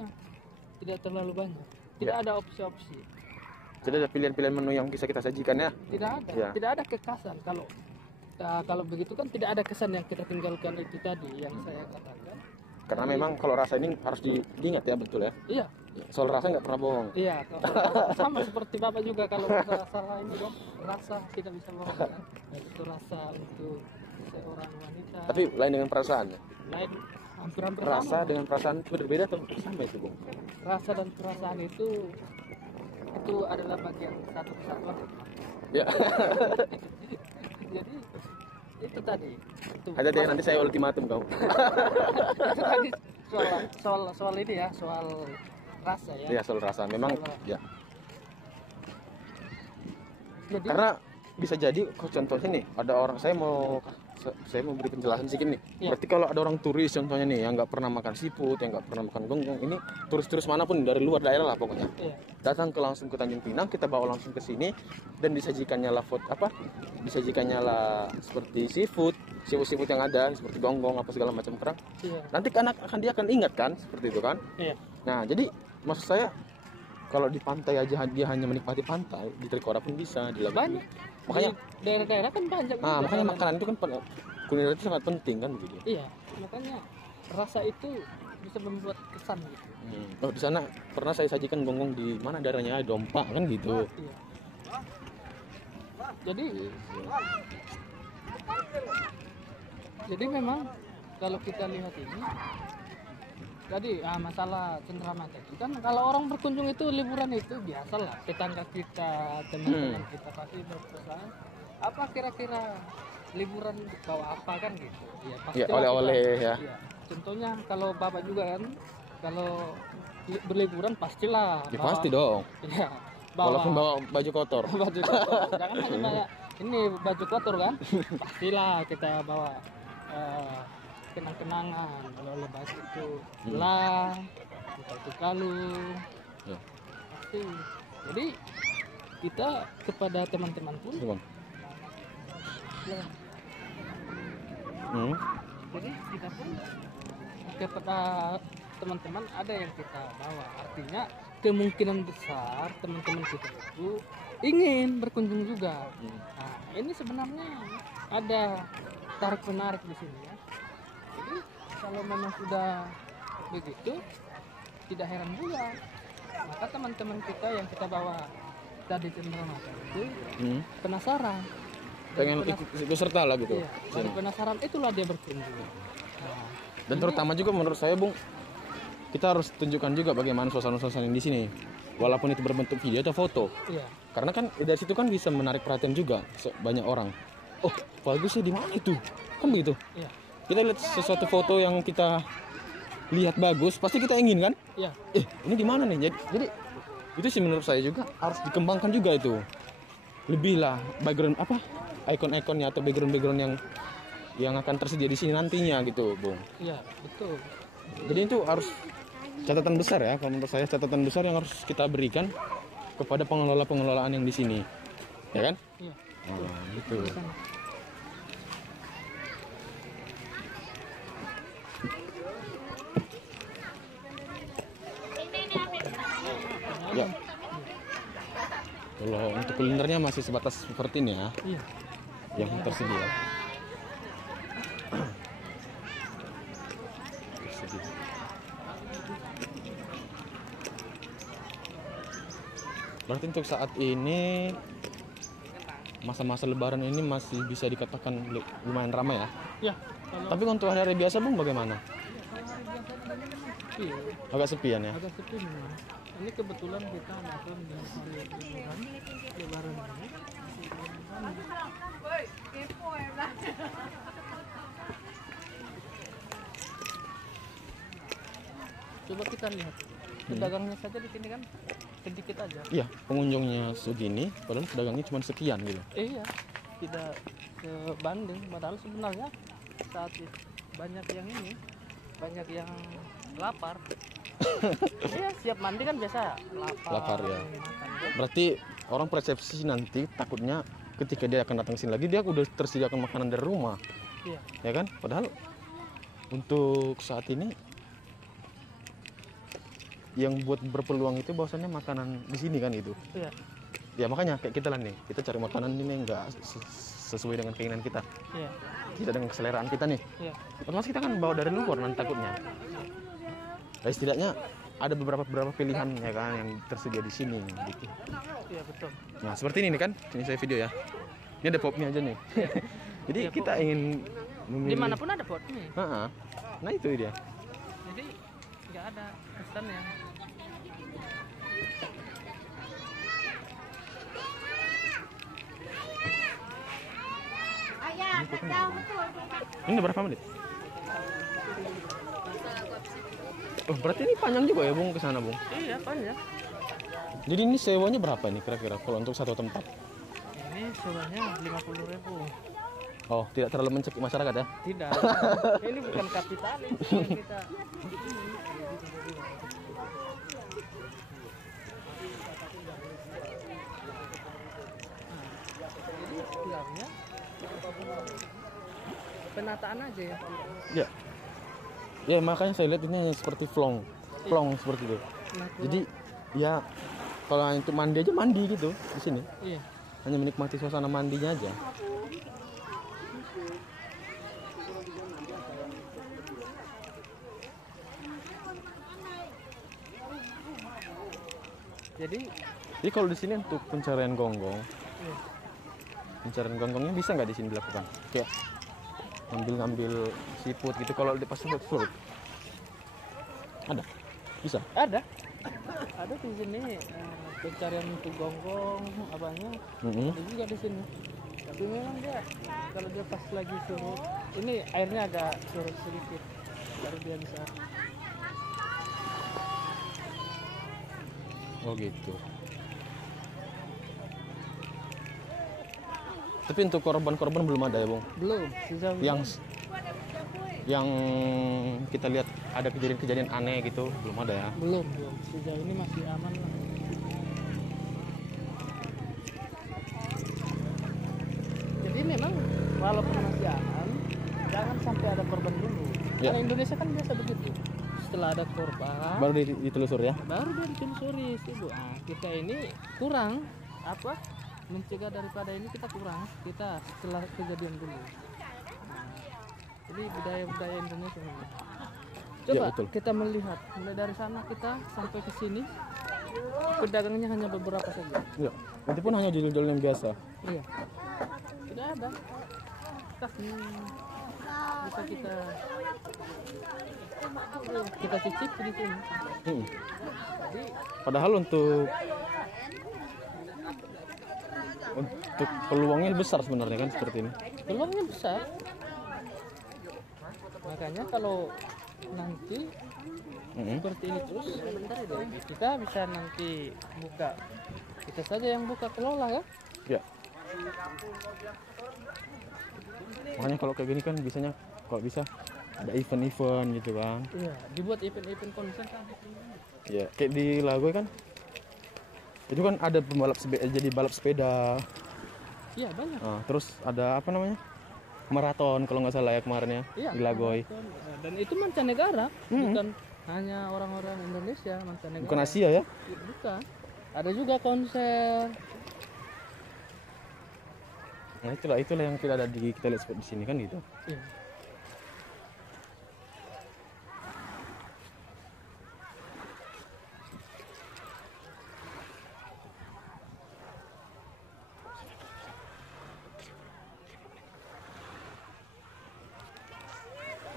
tidak terlalu banyak. Tidak ada opsi-opsi. Jadi ada pilihan-pilihan menu yang bisa kita sajikan ya. Tidak ada, Ya. tidak ada kekasan. Kalau begitu kan tidak ada kesan yang kita tinggalkan itu tadi yang saya katakan. Karena memang kalau rasa ini harus diingat ya, betul ya. Iya, Soal rasa nggak pernah bohong. iya. Sama seperti Bapak juga kalau rasa ini kan rasa tidak bisa bohong kan. Itu rasa untuk seorang wanita. Tapi lain dengan perasaan. Lain hampir-hampir Rasa sama. dengan perasaan itu berbeda atau sama itu, Bung? Rasa dan perasaan itu adalah bagian satu kesatuan. Ya. Jadi itu tadi. Ada deh, nanti saya ultimatum kau. Itu tadi soal ini ya, soal rasa ya. Iya, soal rasa memang ya. Jadi Karena bisa jadi contohnya nih, ada orang saya mau beri penjelasan sedikit nih. Iya. Berarti kalau ada orang turis contohnya nih yang nggak pernah makan seafood, yang nggak pernah makan gonggong, ini turis-turis manapun dari luar daerah lah pokoknya. iya. Datang langsung ke Tanjung Pinang, kita bawa langsung ke sini dan disajikannya lah seperti seafood siput-siput yang ada seperti gonggong apa segala macam kerang. Iya. Nanti kan dia akan ingat kan seperti itu kan. Iya. Nah jadi maksud saya kalau di pantai aja dia hanya menikmati pantai, di Trikora pun bisa, di Lago. Banyak. Makanya Di daerah-daerah kan banyak. nah juga makanya jalan. makanan itu kan kuliner itu sangat penting kan begitu. Iya, makanya rasa itu bisa membuat kesan gitu. Oh di sana pernah saya sajikan gonggong di mana daerahnya Dompa kan gitu. Iya. Jadi memang kalau kita lihat ini tadi masalah cenderamata itu kan kalau orang berkunjung itu liburan itu biasalah, tetangga kita, teman-teman kita pasti berpesan apa kira-kira liburan bawa apa kan gitu. Ya pasti Ya oleh-oleh ya. Iya. Contohnya kalau Bapak juga kan kalau berliburan pastilah Ya pasti dong. Iya. Walaupun bawa baju kotor. Baju kotor. Jangan hanya kayak ini baju kotor kan. Pastilah kita bawa kenang-kenangan. Kalau lepas itu gelang, itu kalung. Ya. Pasti. Jadi kita kepada teman-teman pun Bang. ya, jadi kita pun kepada teman-teman ada yang kita bawa, artinya kemungkinan besar teman-teman kita itu ingin berkunjung juga. Nah, ini sebenarnya ada tarik menarik di sini ya. Jadi kalau memang sudah begitu tidak heran juga maka teman-teman kita yang kita bawa tadi cenderamata itu penasaran. Pengen ikut serta lah gitu. Iya, dari penasaran itulah dia berkunjung. Nah, Dan terutama juga menurut saya Bung, kita harus tunjukkan juga bagaimana suasana-suasana di sini. Walaupun itu berbentuk video atau foto. iya, Karena kan dari situ kan bisa menarik perhatian juga banyak orang. Oh, bagus sih di mana itu? Kan begitu. iya, Kita lihat sesuatu foto yang kita lihat bagus, pasti kita ingin kan? iya, Ini di mana nih? Jadi itu sih menurut saya juga harus dikembangkan juga itu. Lebih lah background apa? Ikon-ikonnya atau background-background yang akan tersedia di sini nantinya gitu, Bung. iya, betul. Jadi itu harus catatan besar ya, kalau menurut saya catatan besar yang harus kita berikan kepada pengelola-pengelolaan yang di sini, ya kan? Iya. Nah, gitu. Ya. Kalau untuk kulinernya masih sebatas seperti ini ya, Iya. yang tersedia. Berarti untuk saat ini masa-masa lebaran ini masih bisa dikatakan lumayan ramai ya. Ya, kalau Tapi untuk hari-hari biasa Bung bagaimana? iya, Agak sepian ya. agak sepi memang. Ini kebetulan kita masuk di hari lebaran ini. Coba kita lihat pedagangnya saja di sini kan sedikit aja. Iya, pengunjungnya segini, padahal pedagangnya cuma sekian gitu. Iya, tidak sebanding. Padahal sebenarnya saat itu banyak yang ini, banyak yang lapar. Iya, siap mandi kan biasa lapar. Lapar ya. Makan. Berarti orang persepsi nanti takutnya ketika dia akan datang sini lagi dia udah tersediakan makanan dari rumah, Iya, ya kan? Padahal untuk saat ini yang buat berpeluang itu bahwasannya makanan di sini kan itu. iya, Ya makanya kayak kita lah nih, kita cari makanan ini enggak sesuai dengan keinginan kita, iya, tidak dengan keseleraan kita nih. iya, Otomatis kita kan bawa dari luar nanti takutnya. Ya, setidaknya ada beberapa pilihan ya kan yang tersedia di sini gitu. iya, betul. Nah seperti ini nih kan, ini saya video ya. Ini ada popnya aja nih. Jadi Iya, kita ingin memilih. Dimanapun ada pot nih. Nah itu dia. Jadi nggak ada kesannya. Ini berapa menit? Oh berarti ini panjang juga ya Bung ke sana Bung. Iya, banyak. Jadi ini sewanya berapa nih kira-kira kalau untuk satu tempat? Ini sewanya 50.000. Oh tidak terlalu mencekik masyarakat ya? Tidak. Ini bukan kapitalis yang kita. Jadi sebenarnya penataan aja ya. Ya. Ya makanya saya lihat ini seperti plong seperti itu. Natural. Jadi ya kalau untuk mandi aja mandi gitu di sini. Iya. Hanya menikmati suasana mandinya aja. Jadi kalau di sini untuk pencarian gonggong, Iya. pencarian gonggongnya bisa nggak di sini dilakukan? Kayak ngambil siput gitu kalau di pasar surut. Ada? Bisa? Ada di sini pencarian untuk gonggong apanya ada juga di sini. Tapi memang dia kalau dia pas lagi surut, ini airnya agak surut sedikit, baru dia bisa. Oh gitu. Tapi untuk korban-korban belum ada ya, Bung? Belum sejauh ini. Yang kita lihat ada kejadian-kejadian aneh gitu belum ada ya? Belum sejauh ini masih aman lah. Jadi memang walaupun masih aman, jangan sampai ada korban dulu. Ya. Karena Indonesia kan biasa begitu. Setelah ada korban, Baru ditelusur ya? baru dia ditelusuri sih Bu. Nah, kita ini kurang apa? Mencegah daripada ini kita kurang. Kita setelah kejadian dulu. Nah, jadi budaya-budaya Indonesia memang. Coba Ya, betul. kita melihat mulai dari sana kita sampai ke sini pedagangnya hanya beberapa saja. Ya. Itu pun hanya jual-jual yang biasa. Iya. Tidak ada. Bisa kita cicip di sini. Jadi Padahal untuk peluangnya besar sebenarnya kan seperti ini. peluangnya besar. Makanya kalau nanti seperti ini terus, kita bisa nanti buka. Kita saja yang buka kelola ya. Ya. Makanya kalau kayak gini kan bisanya kalau bisa ada event-event gitu kan. Iya, dibuat event-event konser kan. Ya, kayak di Lagoy kan. Itu kan ada jadi balap sepeda. Iya, banyak. Nah, terus ada apa namanya? Maraton kalau nggak salah ya kemarin ya Iya, di Lagoy. dan itu mancanegara, bukan hanya orang-orang Indonesia, mancanegara. Bukan Asia ya? Bukan. Ada juga konser. Nah, itulah yang kita lihat di sini kan gitu. Iya.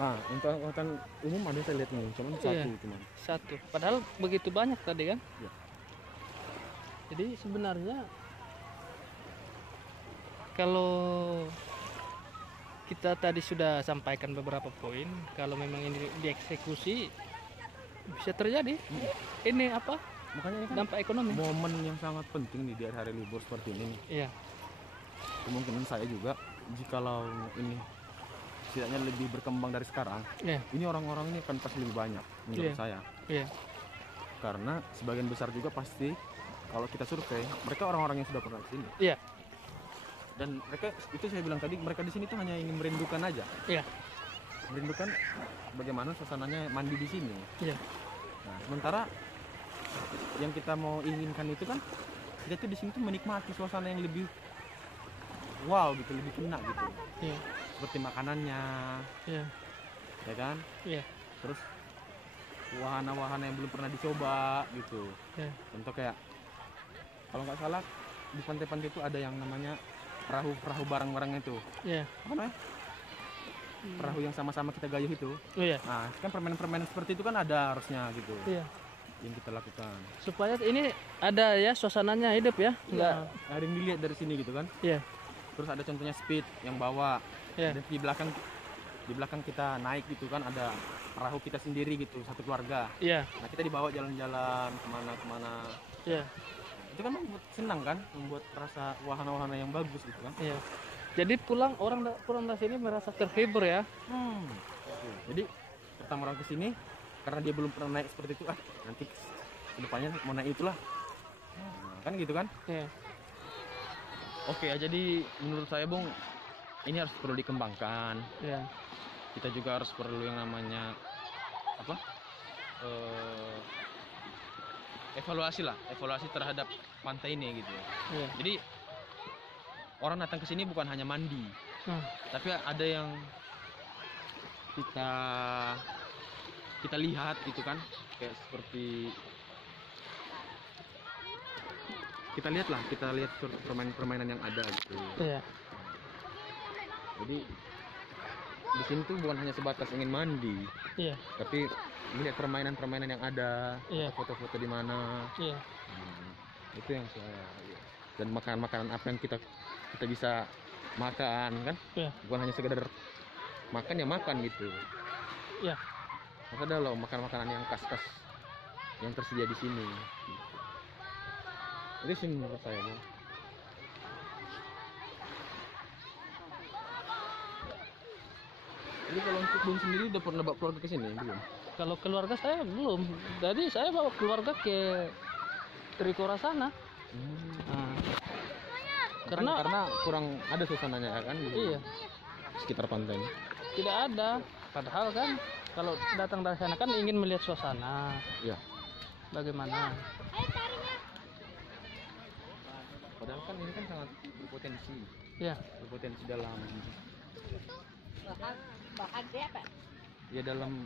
Nah, untuk angkutan umum ada saya lihat nih, cuman satu Iya. cuman. Satu. Padahal begitu banyak tadi kan? Iya. Jadi sebenarnya kalau kita tadi sudah sampaikan beberapa poin, kalau memang ini dieksekusi bisa terjadi. Ini apa? Makanya ini kan Dampak ekonomi. momen yang sangat penting nih di hari libur seperti ini. Iya. Kemungkinan saya juga jikalau ini setidaknya lebih berkembang dari sekarang, Iya. ini orang-orang ini akan pasti lebih banyak menurut Iya. saya. Iya. Karena sebagian besar juga pasti kalau kita survei, mereka orang-orang yang sudah pernah ke sini. Iya. Dan mereka itu saya bilang tadi, mereka di sini tuh hanya ingin merindukan aja. Iya. Merindukan bagaimana suasananya mandi di sini. Iya. Nah, sementara yang kita mau inginkan itu kan kita tuh di sini tuh menikmati suasana yang lebih wow gitu, lebih kena gitu. Iya. Seperti makanannya, Iya. ya kan? Iya. Terus wahana-wahana yang belum pernah dicoba gitu. Iya. Contoh kayak kalau nggak salah di pantai-pantai itu ada yang namanya perahu barang-barang itu. Iya. Apa namanya? Perahu yang sama-sama kita gayuh itu. Oh iya. Nah, kan permainan-permainan seperti itu kan ada harusnya gitu Iya. yang kita lakukan. Supaya ini ada ya suasananya hidup ya. Enggak. Ada yang dilihat dari sini gitu kan. Iya. Terus ada contohnya speed yang bawa. Iya. Dan di belakang kita naik gitu kan ada perahu kita sendiri gitu, satu keluarga. Iya. Nah, kita dibawa jalan-jalan kemana-kemana. Iya. Itu kan membuat senang kan, membuat rasa wahana-wahana yang bagus gitu kan. Iya. Jadi pulang dari sini merasa terhibur ya. Jadi pertama orang kesini karena dia belum pernah naik seperti itu, nanti kedepannya mau naik itulah. Nah, kan gitu kan. Iya. Oke ya, jadi menurut saya Bung ini harus perlu dikembangkan. Ya. Kita juga harus perlu yang namanya apa? Evaluasi terhadap pantai ini gitu. Iya. Jadi orang datang ke sini bukan hanya mandi, tapi ada yang kita lihat gitu kan, kayak seperti kita lihat permainan yang ada gitu. Iya. Jadi di sini tuh bukan hanya sebatas ingin mandi, Iya. tapi melihat permainan yang ada, Iya. foto-foto di mana. Iya. Itu yang saya lihat. Dan makanan apa yang kita bisa makan kan, Iya. bukan hanya sekedar makan ya makan gitu. Iya. Maka ada loh makanan yang khas yang tersedia di sini. Itu sih menurut saya. Bang. Jadi kalau untuk Bung sendiri udah pernah bawa keluarga ke sini belum? Kalau keluarga saya belum. Jadi saya bawa keluarga ke Trikora sana. Nah, Karena kurang ada suasananya ya kan? Di iya, sekitar pantai. tidak ada. Padahal kan kalau datang dari sana kan ingin melihat suasana. Iya. Bagaimana? Padahal kan ini kan sangat berpotensi. Ya, Berpotensi dalam Bahan apa? ya dalam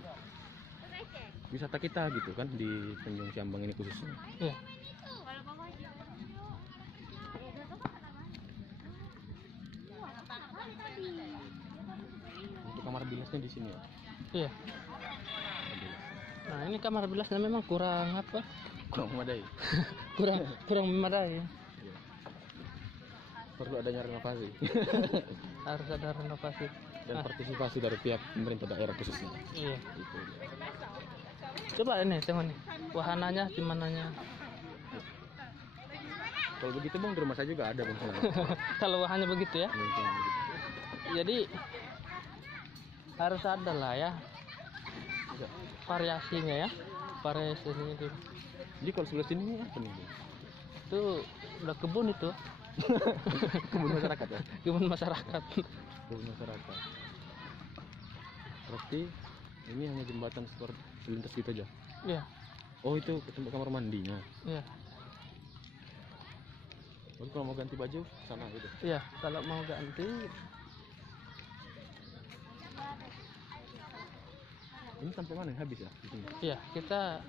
wisata kita gitu kan di Tanjung Siambang ini khususnya. iya. Untuk kamar bilasnya di sini ya. Iya. Nah, ini kamar bilasnya memang kurang apa? Kurang memadai. kurang memadai. Iya. Perlu adanya renovasi Harus ada renovasi. dan partisipasi dari pihak pemerintah daerah khususnya. Iya. Gitu. Coba ini tengok nih. Wahananya di mananya. Kalau begitu Bang di rumah saya juga ada Bang. Kalau wahannya begitu ya. Mungkin begitu. Jadi harus ada lah ya variasinya ya. Variasinya itu. Jadi kalau sebelah sini apa nih? Bang? Itu udah kebun itu. Kebun masyarakat ya? Kebun masyarakat. Kebun masyarakat. Berarti ini hanya jembatan seperti selintas gitu aja. Iya. Oh itu ke tempat kamar mandinya. Iya. Lalu kalau mau ganti baju sana gitu. Iya, kalau mau ganti Ini sampai mana habis ya di sini? iya, kita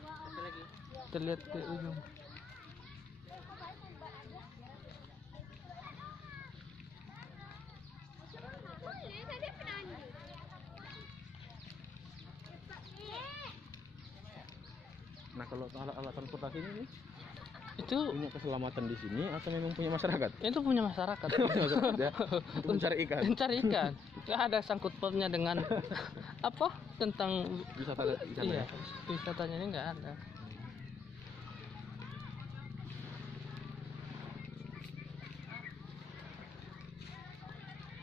terlihat ke ujung. Nah kalau alat transportasi ini Itu punya keselamatan di sini atau memang punya masyarakat? itu punya masyarakat. Ya, untuk mencari ikan. Mencari ikan. Nggak ada sangkut pautnya dengan apa tentang Wisata iya, ya? wisatanya ini nggak ada.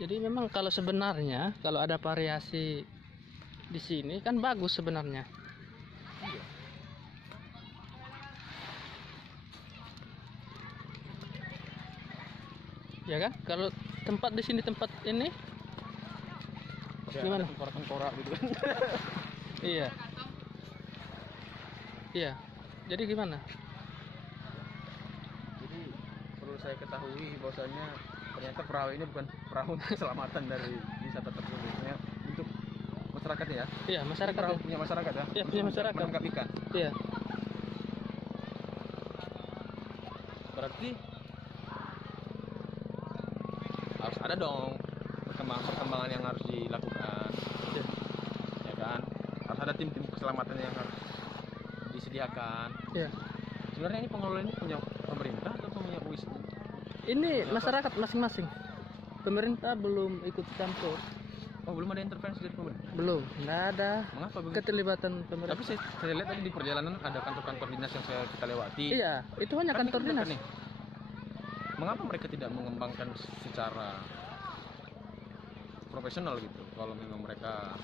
Jadi memang kalau sebenarnya kalau ada variasi di sini kan bagus sebenarnya. Ya kan? Kalau tempat di sini tempat ini gimana? Tengkorak gitu kan. Iya. Iya. Jadi gimana? Jadi perlu saya ketahui bahwasanya ternyata perahu ini bukan perahu keselamatan dari wisata tertentunya untuk masyarakat ya. Iya, masyarakat. Perahu Ya. punya masyarakat ya. Iya, punya Untuk masyarakat. menangkap ikan. Iya. Berarti harus ada dong perkembangan yang harus dilakukan. Iya. Ya kan? Harus ada tim-tim keselamatan yang harus disediakan. Iya. Sebenarnya ini pengelola ini punya pemerintah atau punya wisata? Ini masyarakat masing-masing. Pemerintah belum ikut campur. Oh, belum ada intervensi dari pemerintah. Belum. Nggak ada Mengapa begitu? keterlibatan pemerintah. Tapi saya lihat tadi di perjalanan ada kantor-kantor dinas yang kita lewati. Iya, itu hanya Kan kantor ini dinas. nih. Mengapa mereka tidak mengembangkan secara profesional gitu? Kalau memang mereka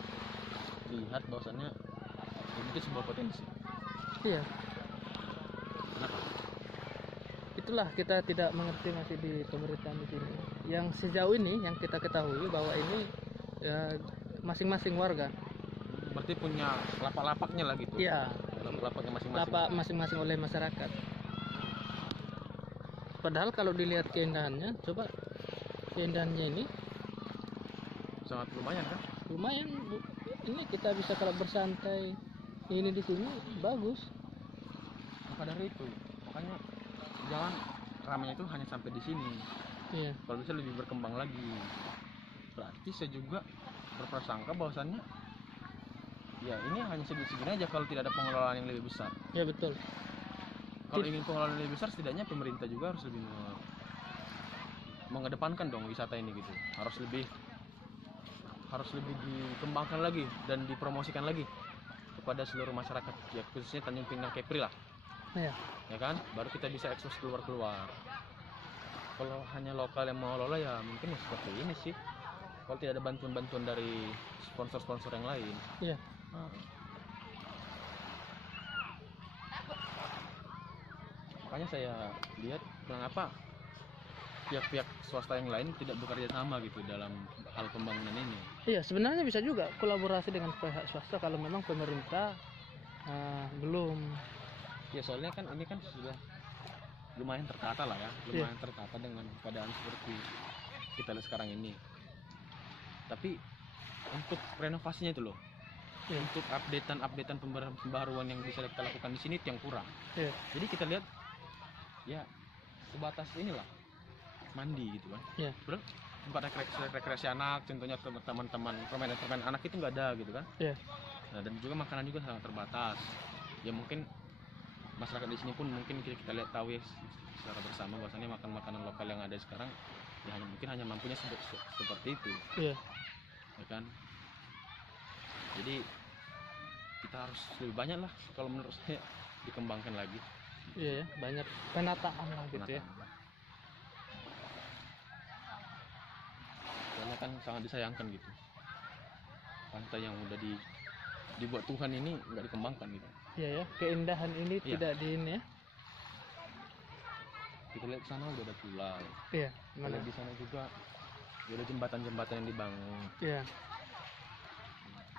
lihat bahwasannya ini sebuah potensi. Iya. Kenapa? Itu itulah kita tidak mengerti masih di pemerintahan di sini. Yang sejauh ini yang kita ketahui bahwa ini ya, masing-masing warga. Berarti punya lapak-lapaknya lah gitu. Iya. Lapak-lapaknya masing-masing. Lapak masing-masing oleh masyarakat. Padahal kalau dilihat keindahannya, coba keindahannya ini Sangat lumayan kan? lumayan. Ini kita bisa kalau bersantai ini di sini bagus. Maka dari itu, makanya jangan ramainya itu hanya sampai di sini. Iya. Kalau bisa lebih berkembang lagi. Berarti saya juga berprasangka bahwasannya ya ini hanya segini aja kalau tidak ada pengelolaan yang lebih besar. Ya betul. Kalau ingin pengelolaan yang lebih besar, setidaknya pemerintah juga harus lebih mengedepankan dong wisata ini gitu. Harus lebih dikembangkan lagi dan dipromosikan lagi kepada seluruh masyarakat, ya khususnya Tanjung Pinang Kepri lah. Iya. Ya kan, baru kita bisa ekspos keluar. Kalau hanya lokal yang mengelola ya mungkin ya seperti ini sih. Kalau tidak ada bantuan-bantuan dari sponsor-sponsor yang lain. Iya. Makanya saya lihat kenapa pihak-pihak swasta yang lain tidak bekerja sama gitu dalam hal pembangunan ini. Iya, sebenarnya bisa juga kolaborasi dengan pihak swasta kalau memang pemerintah belum. Ya soalnya kan ini kan sudah lumayan tertata lah ya, lumayan tertata dengan keadaan seperti kita lihat sekarang ini. Tapi untuk renovasinya itu loh, untuk updatean pembaruan yang bisa kita lakukan di sini itu yang kurang. Jadi kita lihat ya sebatas inilah mandi gitu kan. Bro, tempat rekreasi anak, contohnya teman-teman permainan anak itu nggak ada gitu kan. Nah, dan juga makanan juga sangat terbatas. Ya mungkin masyarakat di sini pun mungkin kita lihat tahu ya secara bersama bahwasanya makanan lokal yang ada sekarang ya hanya mampunya seperti itu. Ya kan. Jadi kita harus lebih banyak lah kalau menurut saya dikembangkan lagi. Iya ya, banyak penataan lah gitu ya. Soalnya kan sangat disayangkan gitu. Pantai yang udah dibuat Tuhan ini nggak dikembangkan gitu. Iya ya, keindahan ini tidak di ini ya. Kita lihat sana udah ada pulau. Iya, mana di sana juga udah jembatan-jembatan yang dibangun. Iya.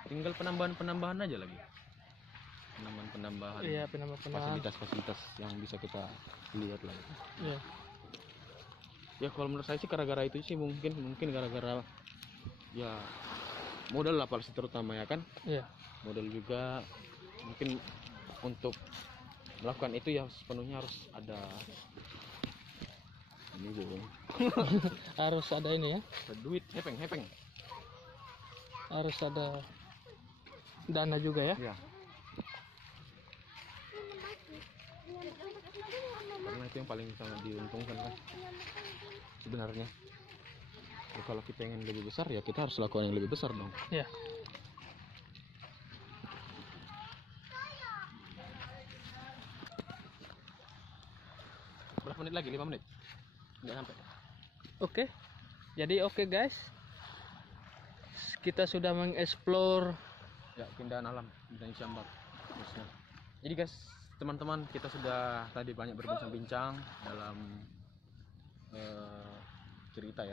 Tinggal penambahan aja lagi. Penambahan. Iya, penambahan. Fasilitas yang bisa kita lihat lagi. Iya. Ya kalau menurut saya sih gara-gara itu sih mungkin gara-gara ya modal lah pasti terutama ya kan. Iya. Modal juga mungkin untuk melakukan itu ya sepenuhnya harus ada ini dong. Harus ada ini ya. Ada duit, hepeng. Harus ada dana juga ya. Iya. Karena itu yang paling sangat diuntungkan kan sebenarnya. Ya, kalau kita ingin lebih besar ya kita harus lakukan yang lebih besar dong. Iya. Berapa menit lagi? 5 menit? Nggak sampai. Oke. Jadi oke guys. Kita sudah mengeksplor Ya, keindahan alam dan Syambak khususnya. Jadi guys, teman-teman, kita sudah tadi banyak berbincang-bincang dalam cerita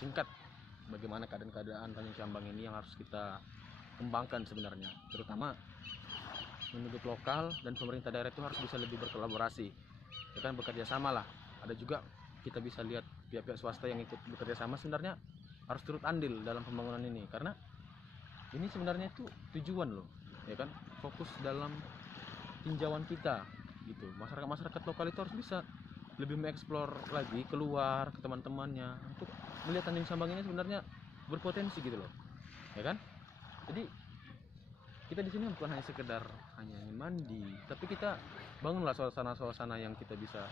singkat bagaimana keadaan Tanjung Syambang ini yang harus kita kembangkan sebenarnya, terutama penduduk lokal dan pemerintah daerah itu harus bisa lebih berkolaborasi, ya kan, bekerja sama lah. Ada juga kita bisa lihat pihak-pihak swasta yang ikut bekerja sama sebenarnya harus turut andil dalam pembangunan ini, karena ini sebenarnya itu tujuan loh, ya kan, fokus dalam tinjauan kita gitu. Masyarakat lokal itu harus bisa lebih mengeksplor lagi keluar ke teman-temannya untuk melihat Tanjung Syambang ini sebenarnya berpotensi gitu loh, ya kan. Jadi kita di sini bukan hanya sekedar ingin mandi, tapi kita bangunlah suasana-suasana yang kita bisa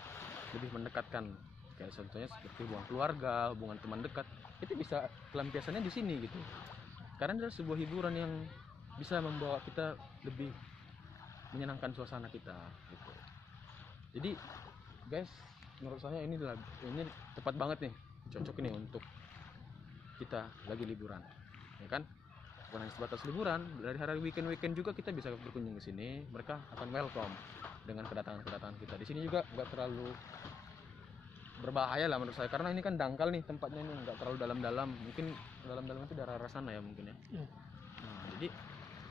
lebih mendekatkan, kayak contohnya seperti hubungan keluarga, hubungan teman dekat, itu bisa pelampiasannya di sini gitu. Karena adalah sebuah hiburan yang bisa membawa kita lebih menyenangkan suasana kita gitu. Jadi guys, menurut saya ini tepat banget nih, cocok ini untuk kita lagi liburan, ya kan. Bukan hanya sebatas liburan, dari hari weekend juga kita bisa berkunjung ke sini. Mereka akan welcome dengan kedatangan kita. Di sini juga nggak terlalu berbahaya lah menurut saya, karena ini kan dangkal nih tempatnya, ini nggak terlalu dalam-dalam, mungkin dalam-dalam itu daerah arah sana ya mungkin ya. Nah, jadi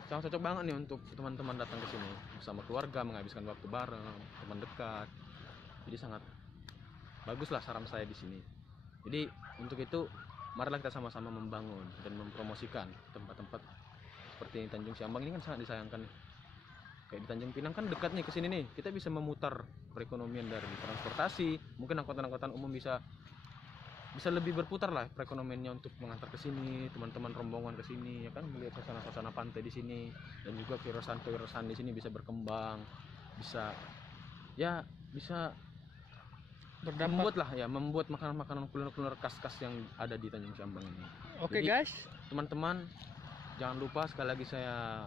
sangat cocok banget nih untuk teman-teman datang ke sini bersama keluarga, menghabiskan waktu bareng, teman dekat. Jadi sangat bagus lah saran saya di sini. Jadi untuk itu marilah kita sama-sama membangun dan mempromosikan tempat-tempat seperti Tanjung Siambang ini, kan sangat disayangkan. Kayak di Tanjung Pinang kan dekat nih ke sini nih, kita bisa memutar perekonomian dari transportasi, mungkin angkutan-angkutan umum bisa lebih berputar lah perekonomiannya untuk mengantar ke sini teman-teman rombongan ke sini ya kan, melihat suasana pantai di sini, dan juga kewirausahaan di sini bisa berkembang, bisa membuat makanan-makanan kuliner khas-khas yang ada di Tanjung Siambang ini. Oke, Jadi, guys, teman-teman jangan lupa, sekali lagi saya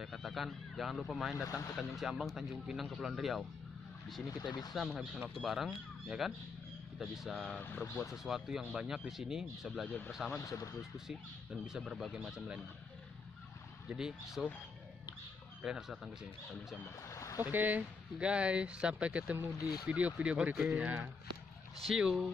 katakan, jangan lupa datang ke Tanjung Siambang, Tanjung Pinang, Kepulauan Riau. Di sini kita bisa menghabiskan waktu bareng, ya kan? Kita bisa berbuat sesuatu yang banyak di sini, bisa belajar bersama, bisa berdiskusi, dan bisa berbagai macam lainnya. Jadi, kalian harus datang ke sini, Tanjung Siambang. Oke, guys, sampai ketemu di video-video berikutnya. See you.